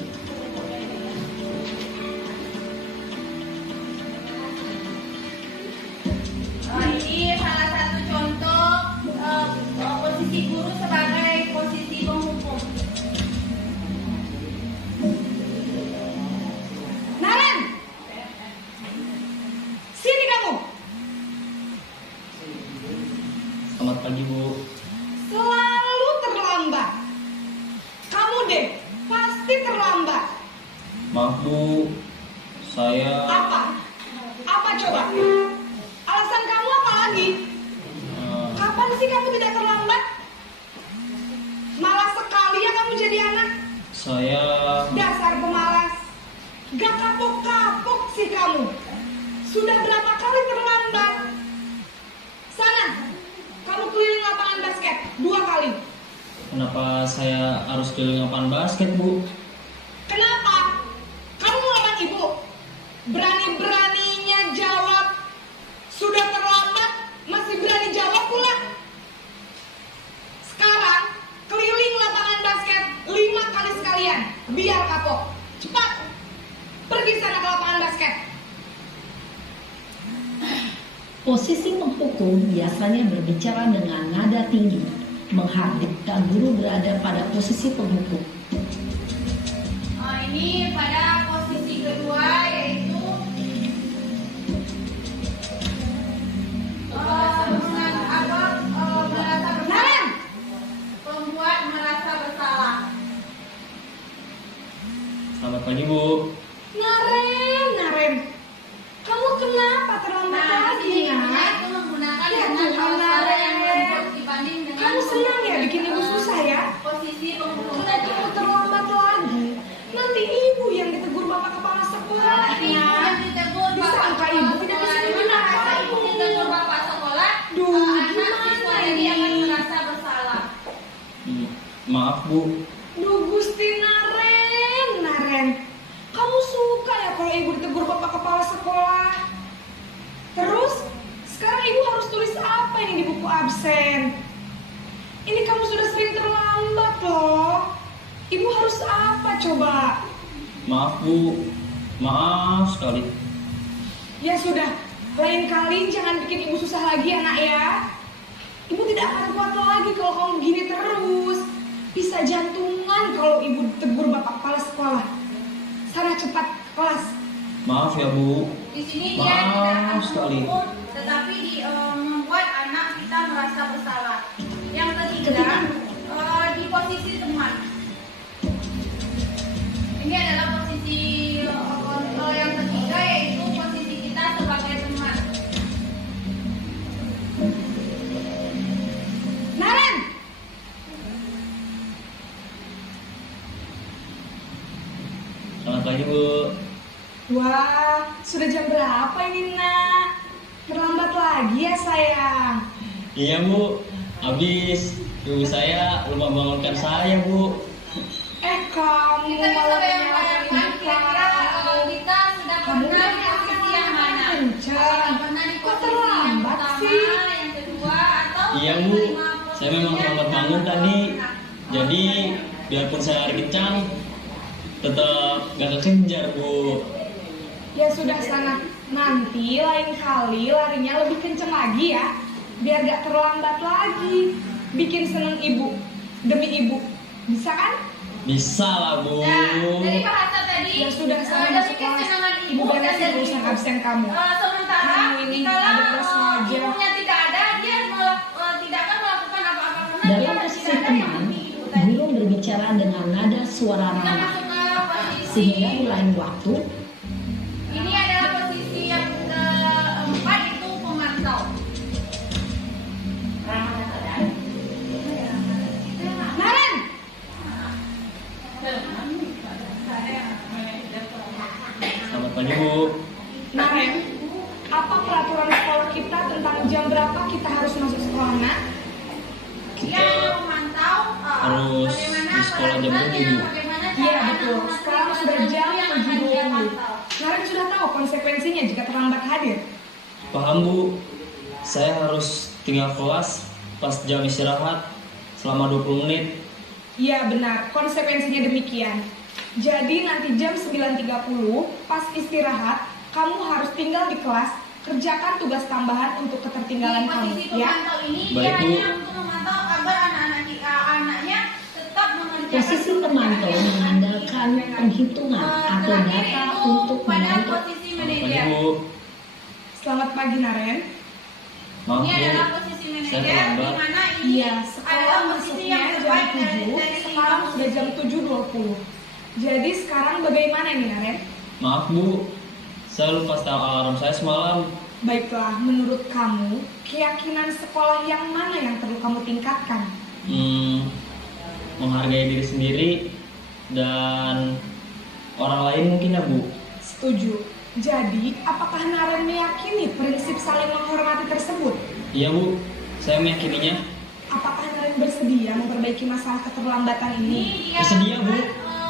Ini salah satu contoh posisi guru sebagai posisi penghukum. Naren, sini kamu. Selamat pagi, Bu. Selalu terlambat. Kamu deh, pasti terlambat. Maaf, Bu. Saya Apa? Apa coba? Alasan kamu apa lagi? Kapan sih kamu tidak terlambat? Malas sekali ya kamu jadi anak. saya Dasar pemalas. Gak kapok-kapok sih kamu. Sudah berapa kali terlambat? Sana, kamu keliling lapangan basket 2 kali. kenapa saya harus keliling lapangan basket, Bu? Kenapa? Kamu melawan ibu? Berani-beraninya jawab. Sudah terlambat, masih berani jawab pula. Sekarang, keliling lapangan basket 5 kali sekalian. Biar kapok. Cepat. Pergi sana ke lapangan basket. Posisi penghukum biasanya berbicara dengan nada tinggi, menghardik guru berada pada posisi penghukum. Ini pada posisi kedua yaitu merasa bersalah. Pembuat merasa bersalah. Selamat pagi, Bu. Naren. Kamu kenapa terlambat lagi, Nah, nak? itu menggunakan Ya dengan Tuhan, suara yang Naren. lembut dibanding dengan Kamu senang ya bikin ibu susah ya? posisi penghukum Kalau tadi. kamu terlambat lagi, nanti ibu yang ditegur bapak kepala sekolah. Nanti ibu yang ditegur Bisa bapak angka kepala ibu tidak bisa sekolah. digunakan. Masa ibu ditegur bapak sekolah, Duh, anak gimana siswa ini ini? akan merasa bersalah. Maaf, Bu. Duh Gusti Naren. Kamu suka ya kalau ibu ditegur bapak kepala sekolah? Terus, sekarang ibu harus tulis apa ini di buku absen? Ini kamu sudah sering terlambat loh. Ibu harus apa coba? Maaf, Bu. Maaf sekali. Ya sudah, lain kali jangan bikin ibu susah lagi ya nak ya. Ibu tidak akan kuat lagi kalau kamu begini terus. Bisa jantungan kalau ibu tegur bapak kepala sekolah. Sana cepat ke kelas. Maaf ya, Bu. Di sini dia tidak akan Maaf sekali. menghukum, tetapi membuat anak kita merasa bersalah. Yang ketiga, di posisi teman. Ini adalah posisi yang ketiga, yaitu posisi kita sebagai teman. Naren, Selamat pagi, Bu. wah sudah jam berapa ini nak? Terlambat lagi ya sayang. Iya, Bu. Habis ibu saya lupa bangunkan saya, Bu. Kamu Kita bisa malah bayangkan menyalahkan kira-kira kita sudah Kamu pernah di ini posisi yang mana? kencang. Sudah pernah di Kok posisi yang terlambat pertama, sih? yang kedua, atau Iya, yang Bu. kelima Saya memang posisinya terlambat kita bangun tadi. pernah. Jadi, biarpun saya lari kencang, tetap gak kekejar, Bu. Ya sudah sana. Nanti lain kali larinya lebih kenceng lagi ya. Biar gak terlambat lagi. Bikin seneng ibu. Demi ibu. Bisa kan? Bisa lah, Bu. Nah, dari bahasa tadi, Ya sudah sana demi masuk kelas. kesenangan Ibu dan beresin dari urusan ibu. absen kamu. Sementara Kamu ini jika ada kelas aja. ibunya tidak ada, dia tidak akan melakukan apa-apa karena Dalam dia posisi tidak ada yang teman, lebih ibu tadi. guru berbicara dengan nada suara Kita ramah, masuk ke posisi sehingga di lain waktu ini adalah posisi yang keempat, itu pemantau. Naren, Selamat pagi, Bu. Naren, apa peraturan sekolah kita tentang jam berapa kita harus masuk sekolah nak? Kita Yang memantau harus bagaimana di sekolah jam peraturannya, 7. bagaimana Iya cara betul. anak Sekarang memasuki sudah pelajaran jam yang akan dia 7.20. pantau. Naren sudah tahu konsekuensinya jika terlambat hadir. Paham, Bu. Saya harus tinggal kelas pas jam istirahat selama 20 menit. Iya benar, konsekuensinya demikian. Jadi nanti jam 9.30 pas istirahat, kamu harus tinggal di kelas, kerjakan tugas tambahan untuk ketertinggalan Di posisi kamu, ya. pemantau ini Baik, dia Bu. hanya untuk memantau agar anaknya tetap mengerjakan posisi pemantau mengandalkan penghitungan atau data untuk pada memantau. posisi Selamat pagi, manajer. Bu. Selamat pagi Naren. Maaf, Ini Bu. adalah posisi Saya manajer di terlambat. mana ini Iya, adalah sekarang posisi masuknya yang jam terbaik 7, dari sekarang sudah jam 7.20. Jadi sekarang bagaimana ini Naren? Maaf, Bu. Saya lupa setel alarm saya semalam. Baiklah, menurut kamu, keyakinan sekolah yang mana yang perlu kamu tingkatkan? Menghargai diri sendiri dan orang lain mungkin ya, Bu. Setuju. Jadi, apakah Naren meyakini prinsip saling menghormati tersebut? Iya, Bu. Saya meyakininya. Apakah Naren bersedia memperbaiki masalah keterlambatan ini? Bersedia, Bu.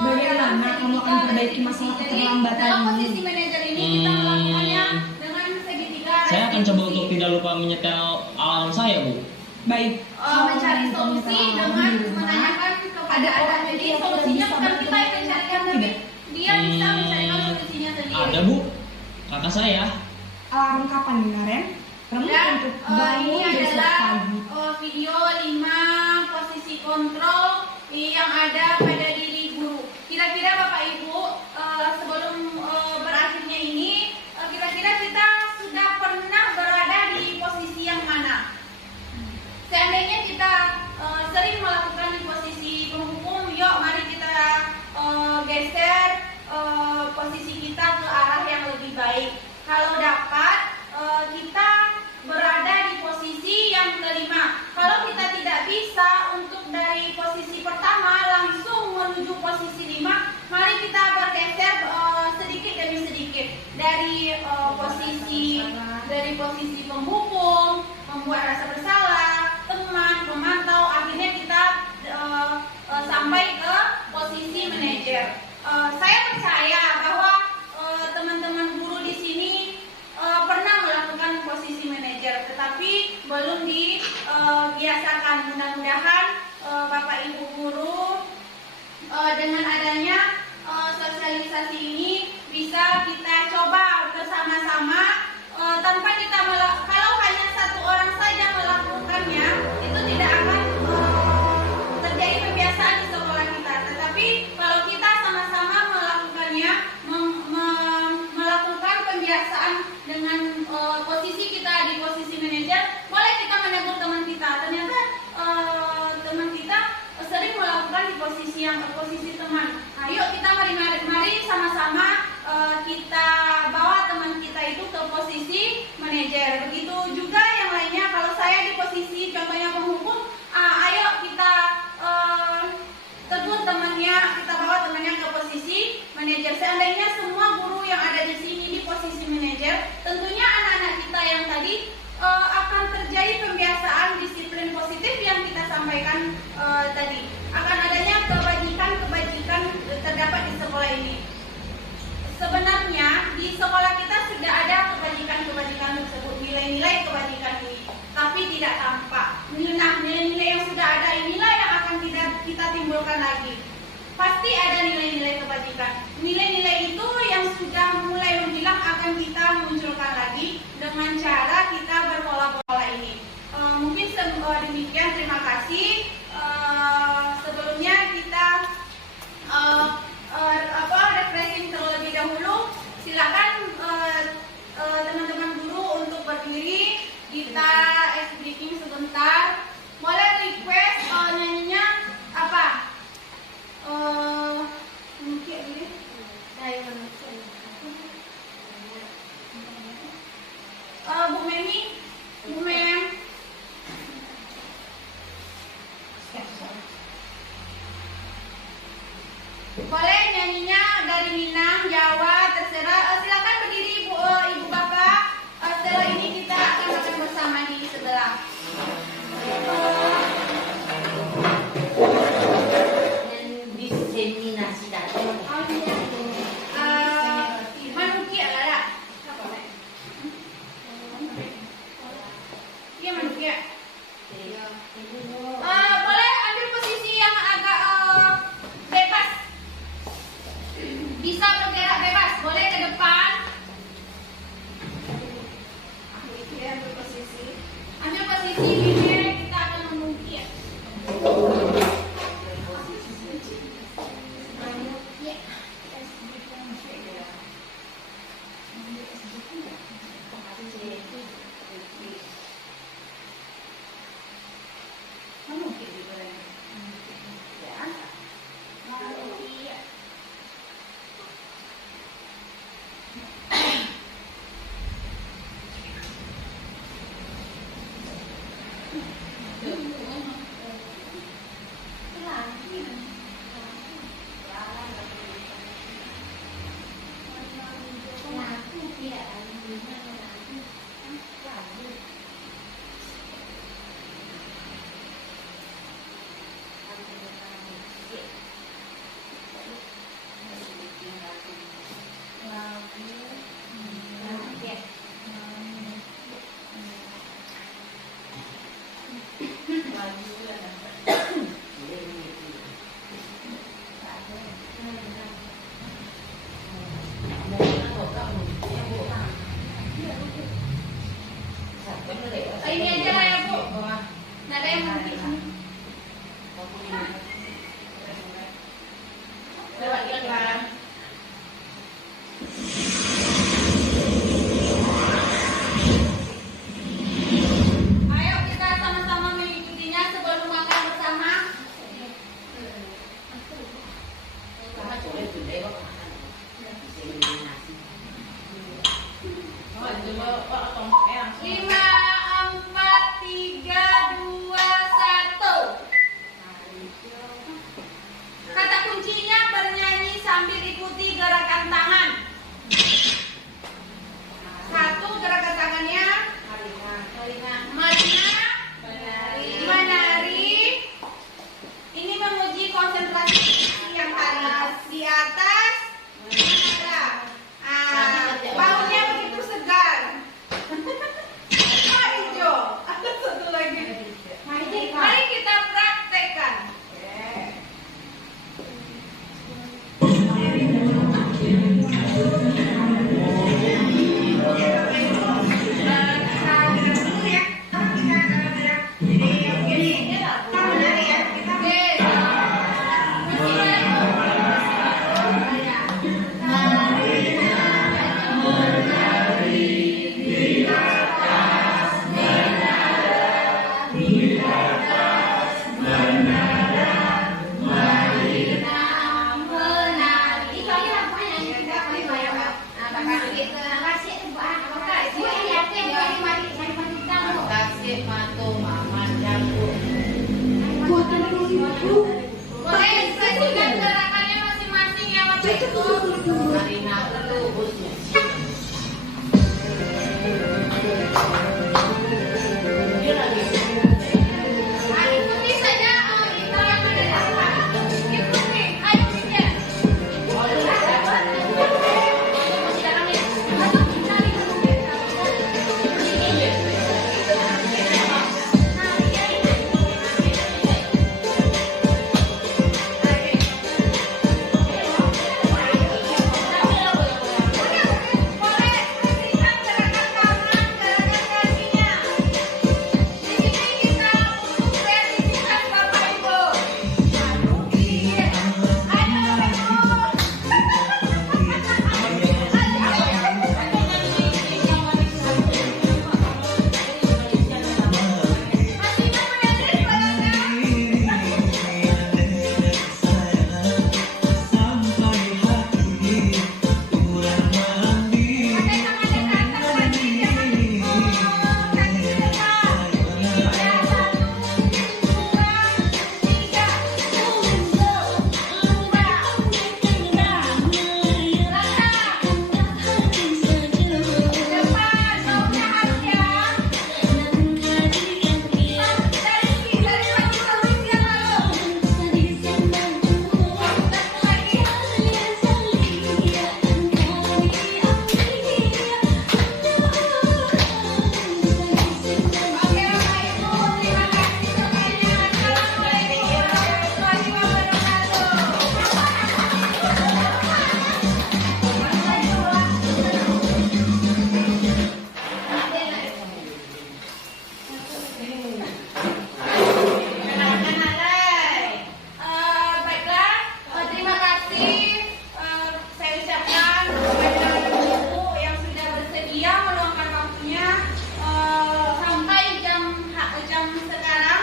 Bagaimana kamu akan memperbaiki masalah keterlambatan dalam ini? posisi manajer ini kita melakukannya dengan segitiga Saya akan coba untuk tidak lupa menyetel alarm saya, Bu. Baik. mencari solusi dengan menanyakan kepada anak. Jadi solusinya bukan kita yang mencarikan, tapi dia bisa mencarikan solusinya sendiri. Ada, Bu. Kakak saya. Alarm kapan nih, Naren? Kamu Dan untuk ini bangun besok adalah pagi. video 5 posisi kontrol yang ada pada diri guru. Kira-kira Bapak Ibu sebelum berakhirnya ini, kira-kira kita sudah pernah berada di posisi yang mana? Seandainya kita sering melakukan di posisi penghukum, yuk mari kita geser posisi kita ke arah yang lebih baik. Kalau dapat, kita berada di posisi yang kelima. Kalau kita tidak bisa untuk dari posisi pertama langsung menuju posisi 5, mari kita bergeser sedikit demi sedikit dari posisi penghukum, membuat rasa bersalah, teman, pemantau, akhirnya kita sampai ke posisi manajer. Saya percaya bahwa teman-teman guru di sini pernah melakukan posisi manajer, tetapi belum dibiasakan. Mudah-mudahan Bapak Ibu guru dengan adanya sosialisasi ini bisa kita coba bersama-sama tanpa kita kalau hanya satu orang saja melakukannya, itu tidak akan terjadi pembiasaan di sekolah kita. Tetapi kalau kita sama-sama melakukannya, melakukan pembiasaan dengan posisi kita di posisi manajer, boleh kita menegur teman kita. Ternyata teman kita sering melakukan di posisi teman. Ayo kita mari sama-sama kita bawa teman kita itu ke posisi manajer. Begitu juga yang lainnya. Kalau saya di posisi contohnya penghukum, ayo kita tegur temannya, kita bawa temannya ke posisi manajer. Seandainya semua guru yang ada di sini di posisi manajer, tentunya anak-anak kita yang tadi akan terjadi pembiasaan disiplin positif yang kita sampaikan tadi. Akan adanya kebajikan terdapat di sekolah ini. Sebenarnya di sekolah kita sudah ada kebajikan tersebut, nilai-nilai kebajikan ini, tapi tidak tampak. Nah, nilai-nilai yang sudah ada inilah yang akan kita timbulkan lagi. Pasti ada nilai-nilai kebajikan. Nilai-nilai itu yang sudah mulai menghilang akan kita munculkan lagi dengan cara kita berpola-pola ini. Mungkin demikian, terima kasih. Sebelumnya kita refreshing terlebih dahulu. Silakan teman-teman guru untuk berdiri. Kita briefing sebentar. Boleh request nyanyinya apa? Mungkin ini saya Bu Memi, Bu Mem. Boleh nyanyinya dari Minang, Jawa, terserah. Silakan berdiri Ibu Bapak. Setelah ini kita akan bersama di sebelah. Diseminasi data. Manukia ada. Iya manukia. Boleh ambil posisi yang agak bebas. Bisa bergerak bebas. Boleh ke depan. Ambil posisi. Ambil posisi ini kita akan memungkir. Marina dulu bosnya. Dia lagi Nah, ikuti saja kita yang ada di depan. Ikuti, ayo Widya. Masih dalam ya? Atau cari dulu ya? Baiklah, terima kasih saya ucapkan kepada ibu yang sudah bersedia meluangkan waktunya sampai jam sekarang.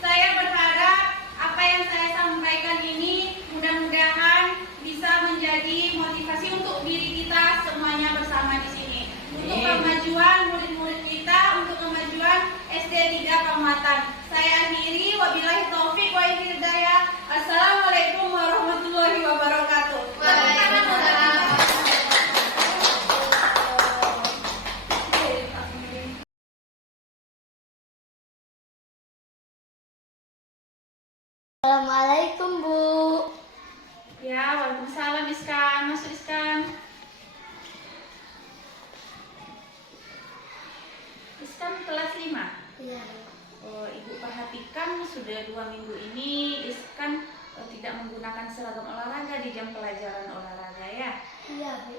Saya berharap apa yang saya sampaikan ini mudah-mudahan bisa menjadi motivasi untuk diri kita semuanya bersama di sini. Untuk kemajuan murid-murid kita, untuk kemajuan SD 3 Pamatan. Saya akhiri, wabillahi taufik wa hidayah. Assalamualaikum warahmatullahi wabarakatuh. Assalamualaikum Bu. Ya, waalaikumsalam Iskan. Masuk Iskan. Iskan kelas 5. Iya. Oh, Ibu perhatikan sudah 2 minggu ini Iskan tidak menggunakan seragam olahraga di jam pelajaran olahraga ya. Iya Bu.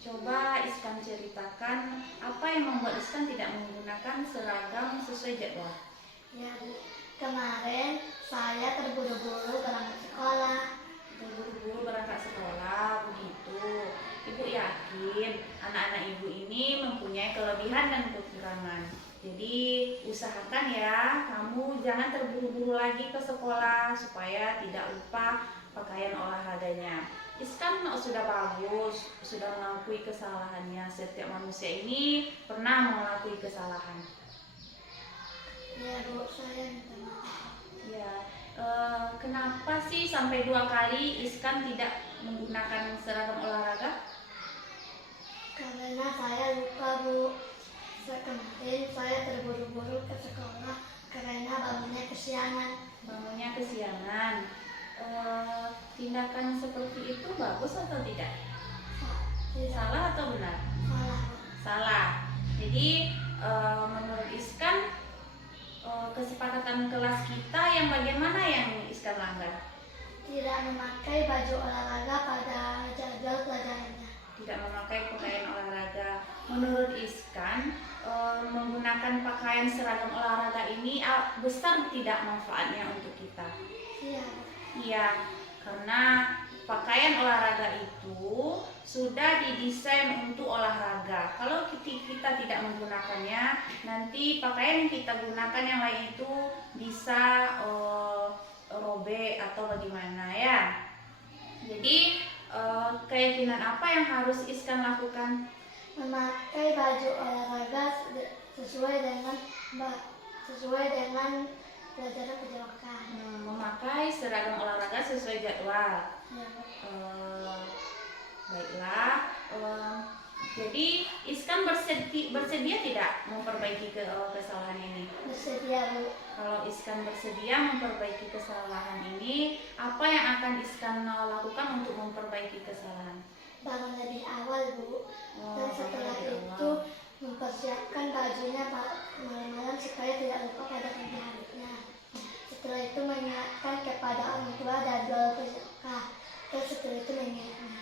Coba Iskan ceritakan apa yang membuat Iskan tidak menggunakan seragam sesuai jadwal. Iya Bu. Kemarin saya terburu-buru berangkat sekolah. Buru-buru berangkat sekolah begitu. Ibu yakin anak-anak ibu ini mempunyai kelebihan dan kekurangan. Jadi usahakan ya kamu jangan terburu-buru lagi ke sekolah supaya tidak lupa pakaian olahraganya. Iskan sudah bagus, sudah mengakui kesalahannya. Setiap manusia ini pernah mengakui kesalahan. Iya Bu, saya minta maaf. Ya, kenapa sih sampai 2 kali Iskan tidak menggunakan seragam olahraga? Karena saya lupa Bu. Kemarin saya terburu-buru ke sekolah karena bangunnya kesiangan. Bangunnya kesiangan. Tindakan seperti itu bagus atau tidak? Salah atau benar? Salah Bu. Salah. Jadi menurut Iskan kesepakatan kelas kita yang bagaimana yang Iskan langgar? Tidak memakai baju olahraga pada jadwal pelajarannya. Tidak memakai pakaian olahraga. Menurut Iskan, menggunakan pakaian seragam olahraga ini besar tidak manfaatnya untuk kita? Iya. Iya, karena pakaian olahraga itu sudah didesain untuk olahraga. Kalau kita tidak menggunakannya, nanti pakaian yang kita gunakan yang lain itu bisa robek atau bagaimana ya. Jadi keyakinan apa yang harus Iskan lakukan? Memakai baju olahraga sesuai dengan pelajaran kejewakaan. Memakai seragam olahraga sesuai jadwal. Ya, Bu. Baiklah. Jadi Iskan bersedia tidak memperbaiki kesalahan ini? Bersedia, Bu. Kalau Iskan bersedia memperbaiki kesalahan ini, apa yang akan Iskan lakukan untuk memperbaiki kesalahan? Bangun lebih awal, Bu. Dan setelah bangun lebih itu awal. mempersiapkan bajunya malam-malam supaya tidak lupa pada pagi harinya. Setelah itu mengingatkan kepada orang tua dan doa bersedekah. Dan setelah itu mengingatnya.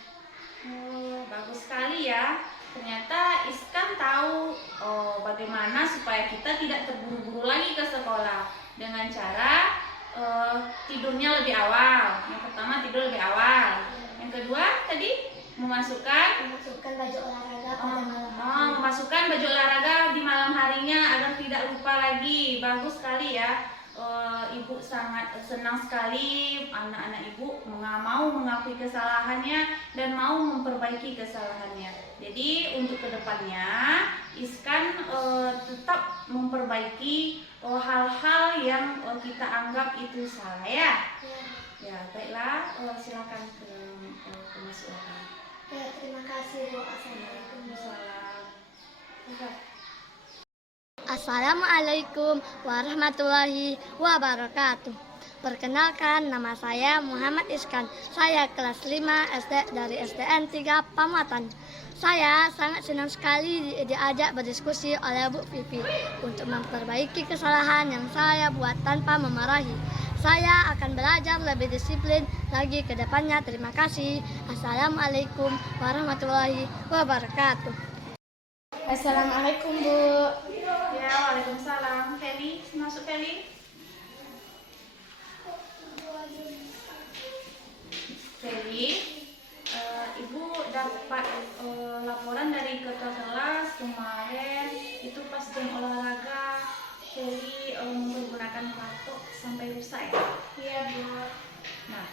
Bagus sekali ya. Ternyata Iskan tahu bagaimana supaya kita tidak terburu-buru lagi ke sekolah dengan cara tidurnya lebih awal. Yang pertama tidur lebih awal. Yang kedua tadi memasukkan Baju olahraga pada malam hari. memasukkan baju olahraga di malam harinya agar tidak lupa lagi. Bagus sekali ya. Ibu sangat senang sekali anak-anak ibu mau mengakui kesalahannya dan mau memperbaiki kesalahannya. Jadi untuk kedepannya Iskan tetap memperbaiki hal-hal yang kita anggap itu salah ya. Ya baiklah, silakan ke silakan. Ya, terima kasih, Bu. Assalamualaikum, Bu. Assalamualaikum warahmatullahi wabarakatuh. Perkenalkan, nama saya Muhammad Iskan. Saya kelas 5 SD dari SDN 3 Pamuatan. Saya sangat senang sekali diajak berdiskusi oleh Bu Vivi untuk memperbaiki kesalahan yang saya buat tanpa memarahi. Saya akan belajar lebih disiplin lagi ke depannya. Terima kasih. Assalamualaikum warahmatullahi wabarakatuh. Assalamualaikum, Bu. Ya, waalaikumsalam. Feli, masuk Feli. Feli, Ibu dapat laporan dari ketua kelas kemarin itu pas jam olahraga Feli menggunakan patok sampai rusak ya? Iya, Bu. Nah,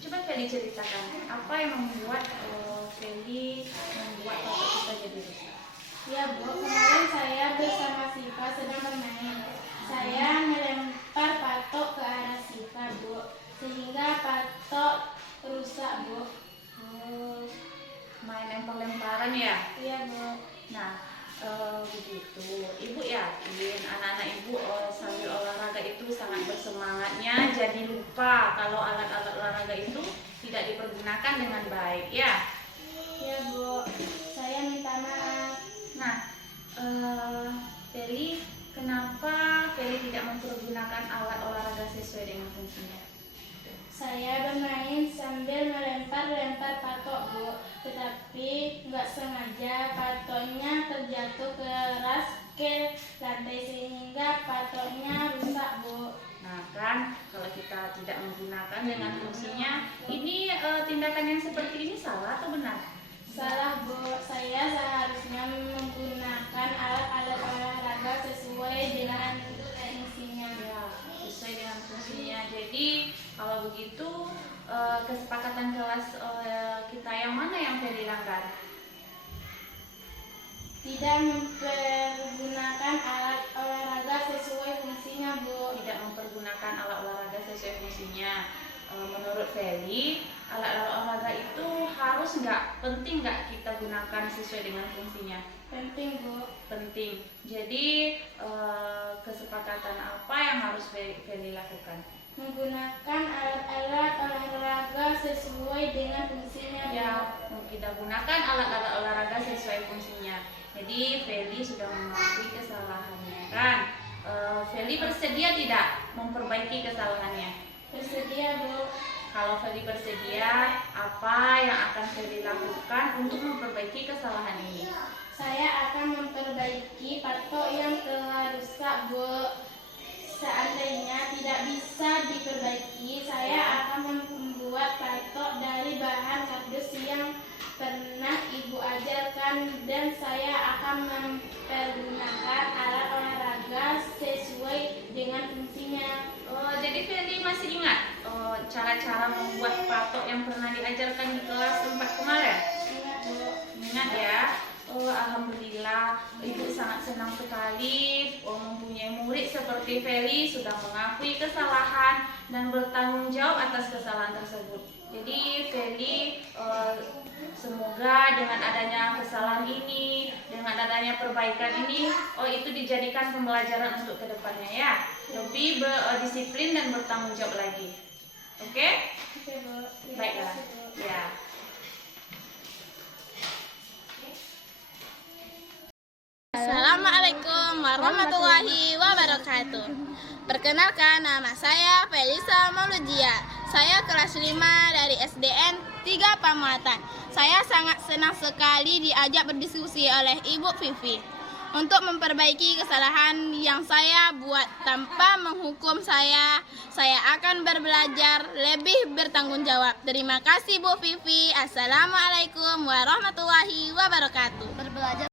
coba Feli ceritakan apa yang membuat Feli membuat patok kita jadi rusak. Ya Bu, kemarin saya bersama Siva sedang bermain. Saya melempar patok ke arah Siva, Bu, sehingga patok rusak, Bu. Main lempar-lemparan ya? Iya, Bu. Nah, begitu. Ibu yakin anak-anak ibu sambil olahraga itu sangat bersemangatnya, jadi lupa kalau alat-alat olahraga itu tidak dipergunakan dengan baik, ya? Iya, Bu. Saya minta maaf. Nah, Feli, kenapa Feli tidak mempergunakan alat olahraga sesuai dengan fungsinya? Saya bermain sambil melempar-lempar patok, Bu. Tetapi nggak sengaja patoknya terjatuh keras ke lantai sehingga patoknya rusak, Bu. Nah kan, kalau kita tidak menggunakan dengan fungsinya, ini tindakan yang seperti ini salah atau benar? Salah, Bu. Saya seharusnya menggunakan alat-alat olahraga sesuai dengan fungsinya. Ya, sesuai dengan fungsinya. Jadi kalau begitu kesepakatan kelas kita yang mana yang Feli langgar? Tidak mempergunakan alat olahraga sesuai fungsinya, Bu. Tidak mempergunakan alat olahraga sesuai fungsinya. Menurut Feli, alat olahraga itu harus penting nggak kita gunakan sesuai dengan fungsinya? Penting, Bu. Penting. Jadi kesepakatan apa yang harus Feli lakukan? Menggunakan alat-alat olahraga sesuai dengan fungsinya, Bu. Ya, kita gunakan alat-alat olahraga sesuai fungsinya. Jadi Feli sudah mengakui kesalahannya, kan? Feli bersedia tidak memperbaiki kesalahannya? Bersedia, Bu. Kalau Feli bersedia, apa yang akan Feli lakukan untuk memperbaiki kesalahan ini? Saya akan memperbaiki patok yang telah rusak, Bu. Seandainya tidak bisa diperbaiki, saya akan membuat patok dari bahan kardus yang pernah Ibu ajarkan, dan saya akan mempergunakan alat olahraga sesuai dengan fungsinya. Jadi Feli masih ingat cara-cara membuat patok yang pernah diajarkan di kelas 4 kemarin? Ingat, Bu. Ingat ya. Alhamdulillah, Ibu sangat senang sekali mempunyai murid seperti Feli sudah mengakui kesalahan dan bertanggung jawab atas kesalahan tersebut. Jadi Feli, semoga dengan adanya kesalahan ini, dengan adanya perbaikan ini, itu dijadikan pembelajaran untuk kedepannya ya. Lebih berdisiplin dan bertanggung jawab lagi. Oke? Oke, Bu. Terima Baiklah. kasih, Bu. Ya. Assalamualaikum warahmatullahi wabarakatuh. Perkenalkan, nama saya Felisa Mauludia. Saya kelas 5 dari SDN 3 Pamuatan. Saya sangat senang sekali diajak berdiskusi oleh Ibu Vivi untuk memperbaiki kesalahan yang saya buat. Tanpa menghukum saya akan berbelajar lebih bertanggung jawab. Terima kasih Bu Vivi. Assalamualaikum warahmatullahi wabarakatuh. Berbelajar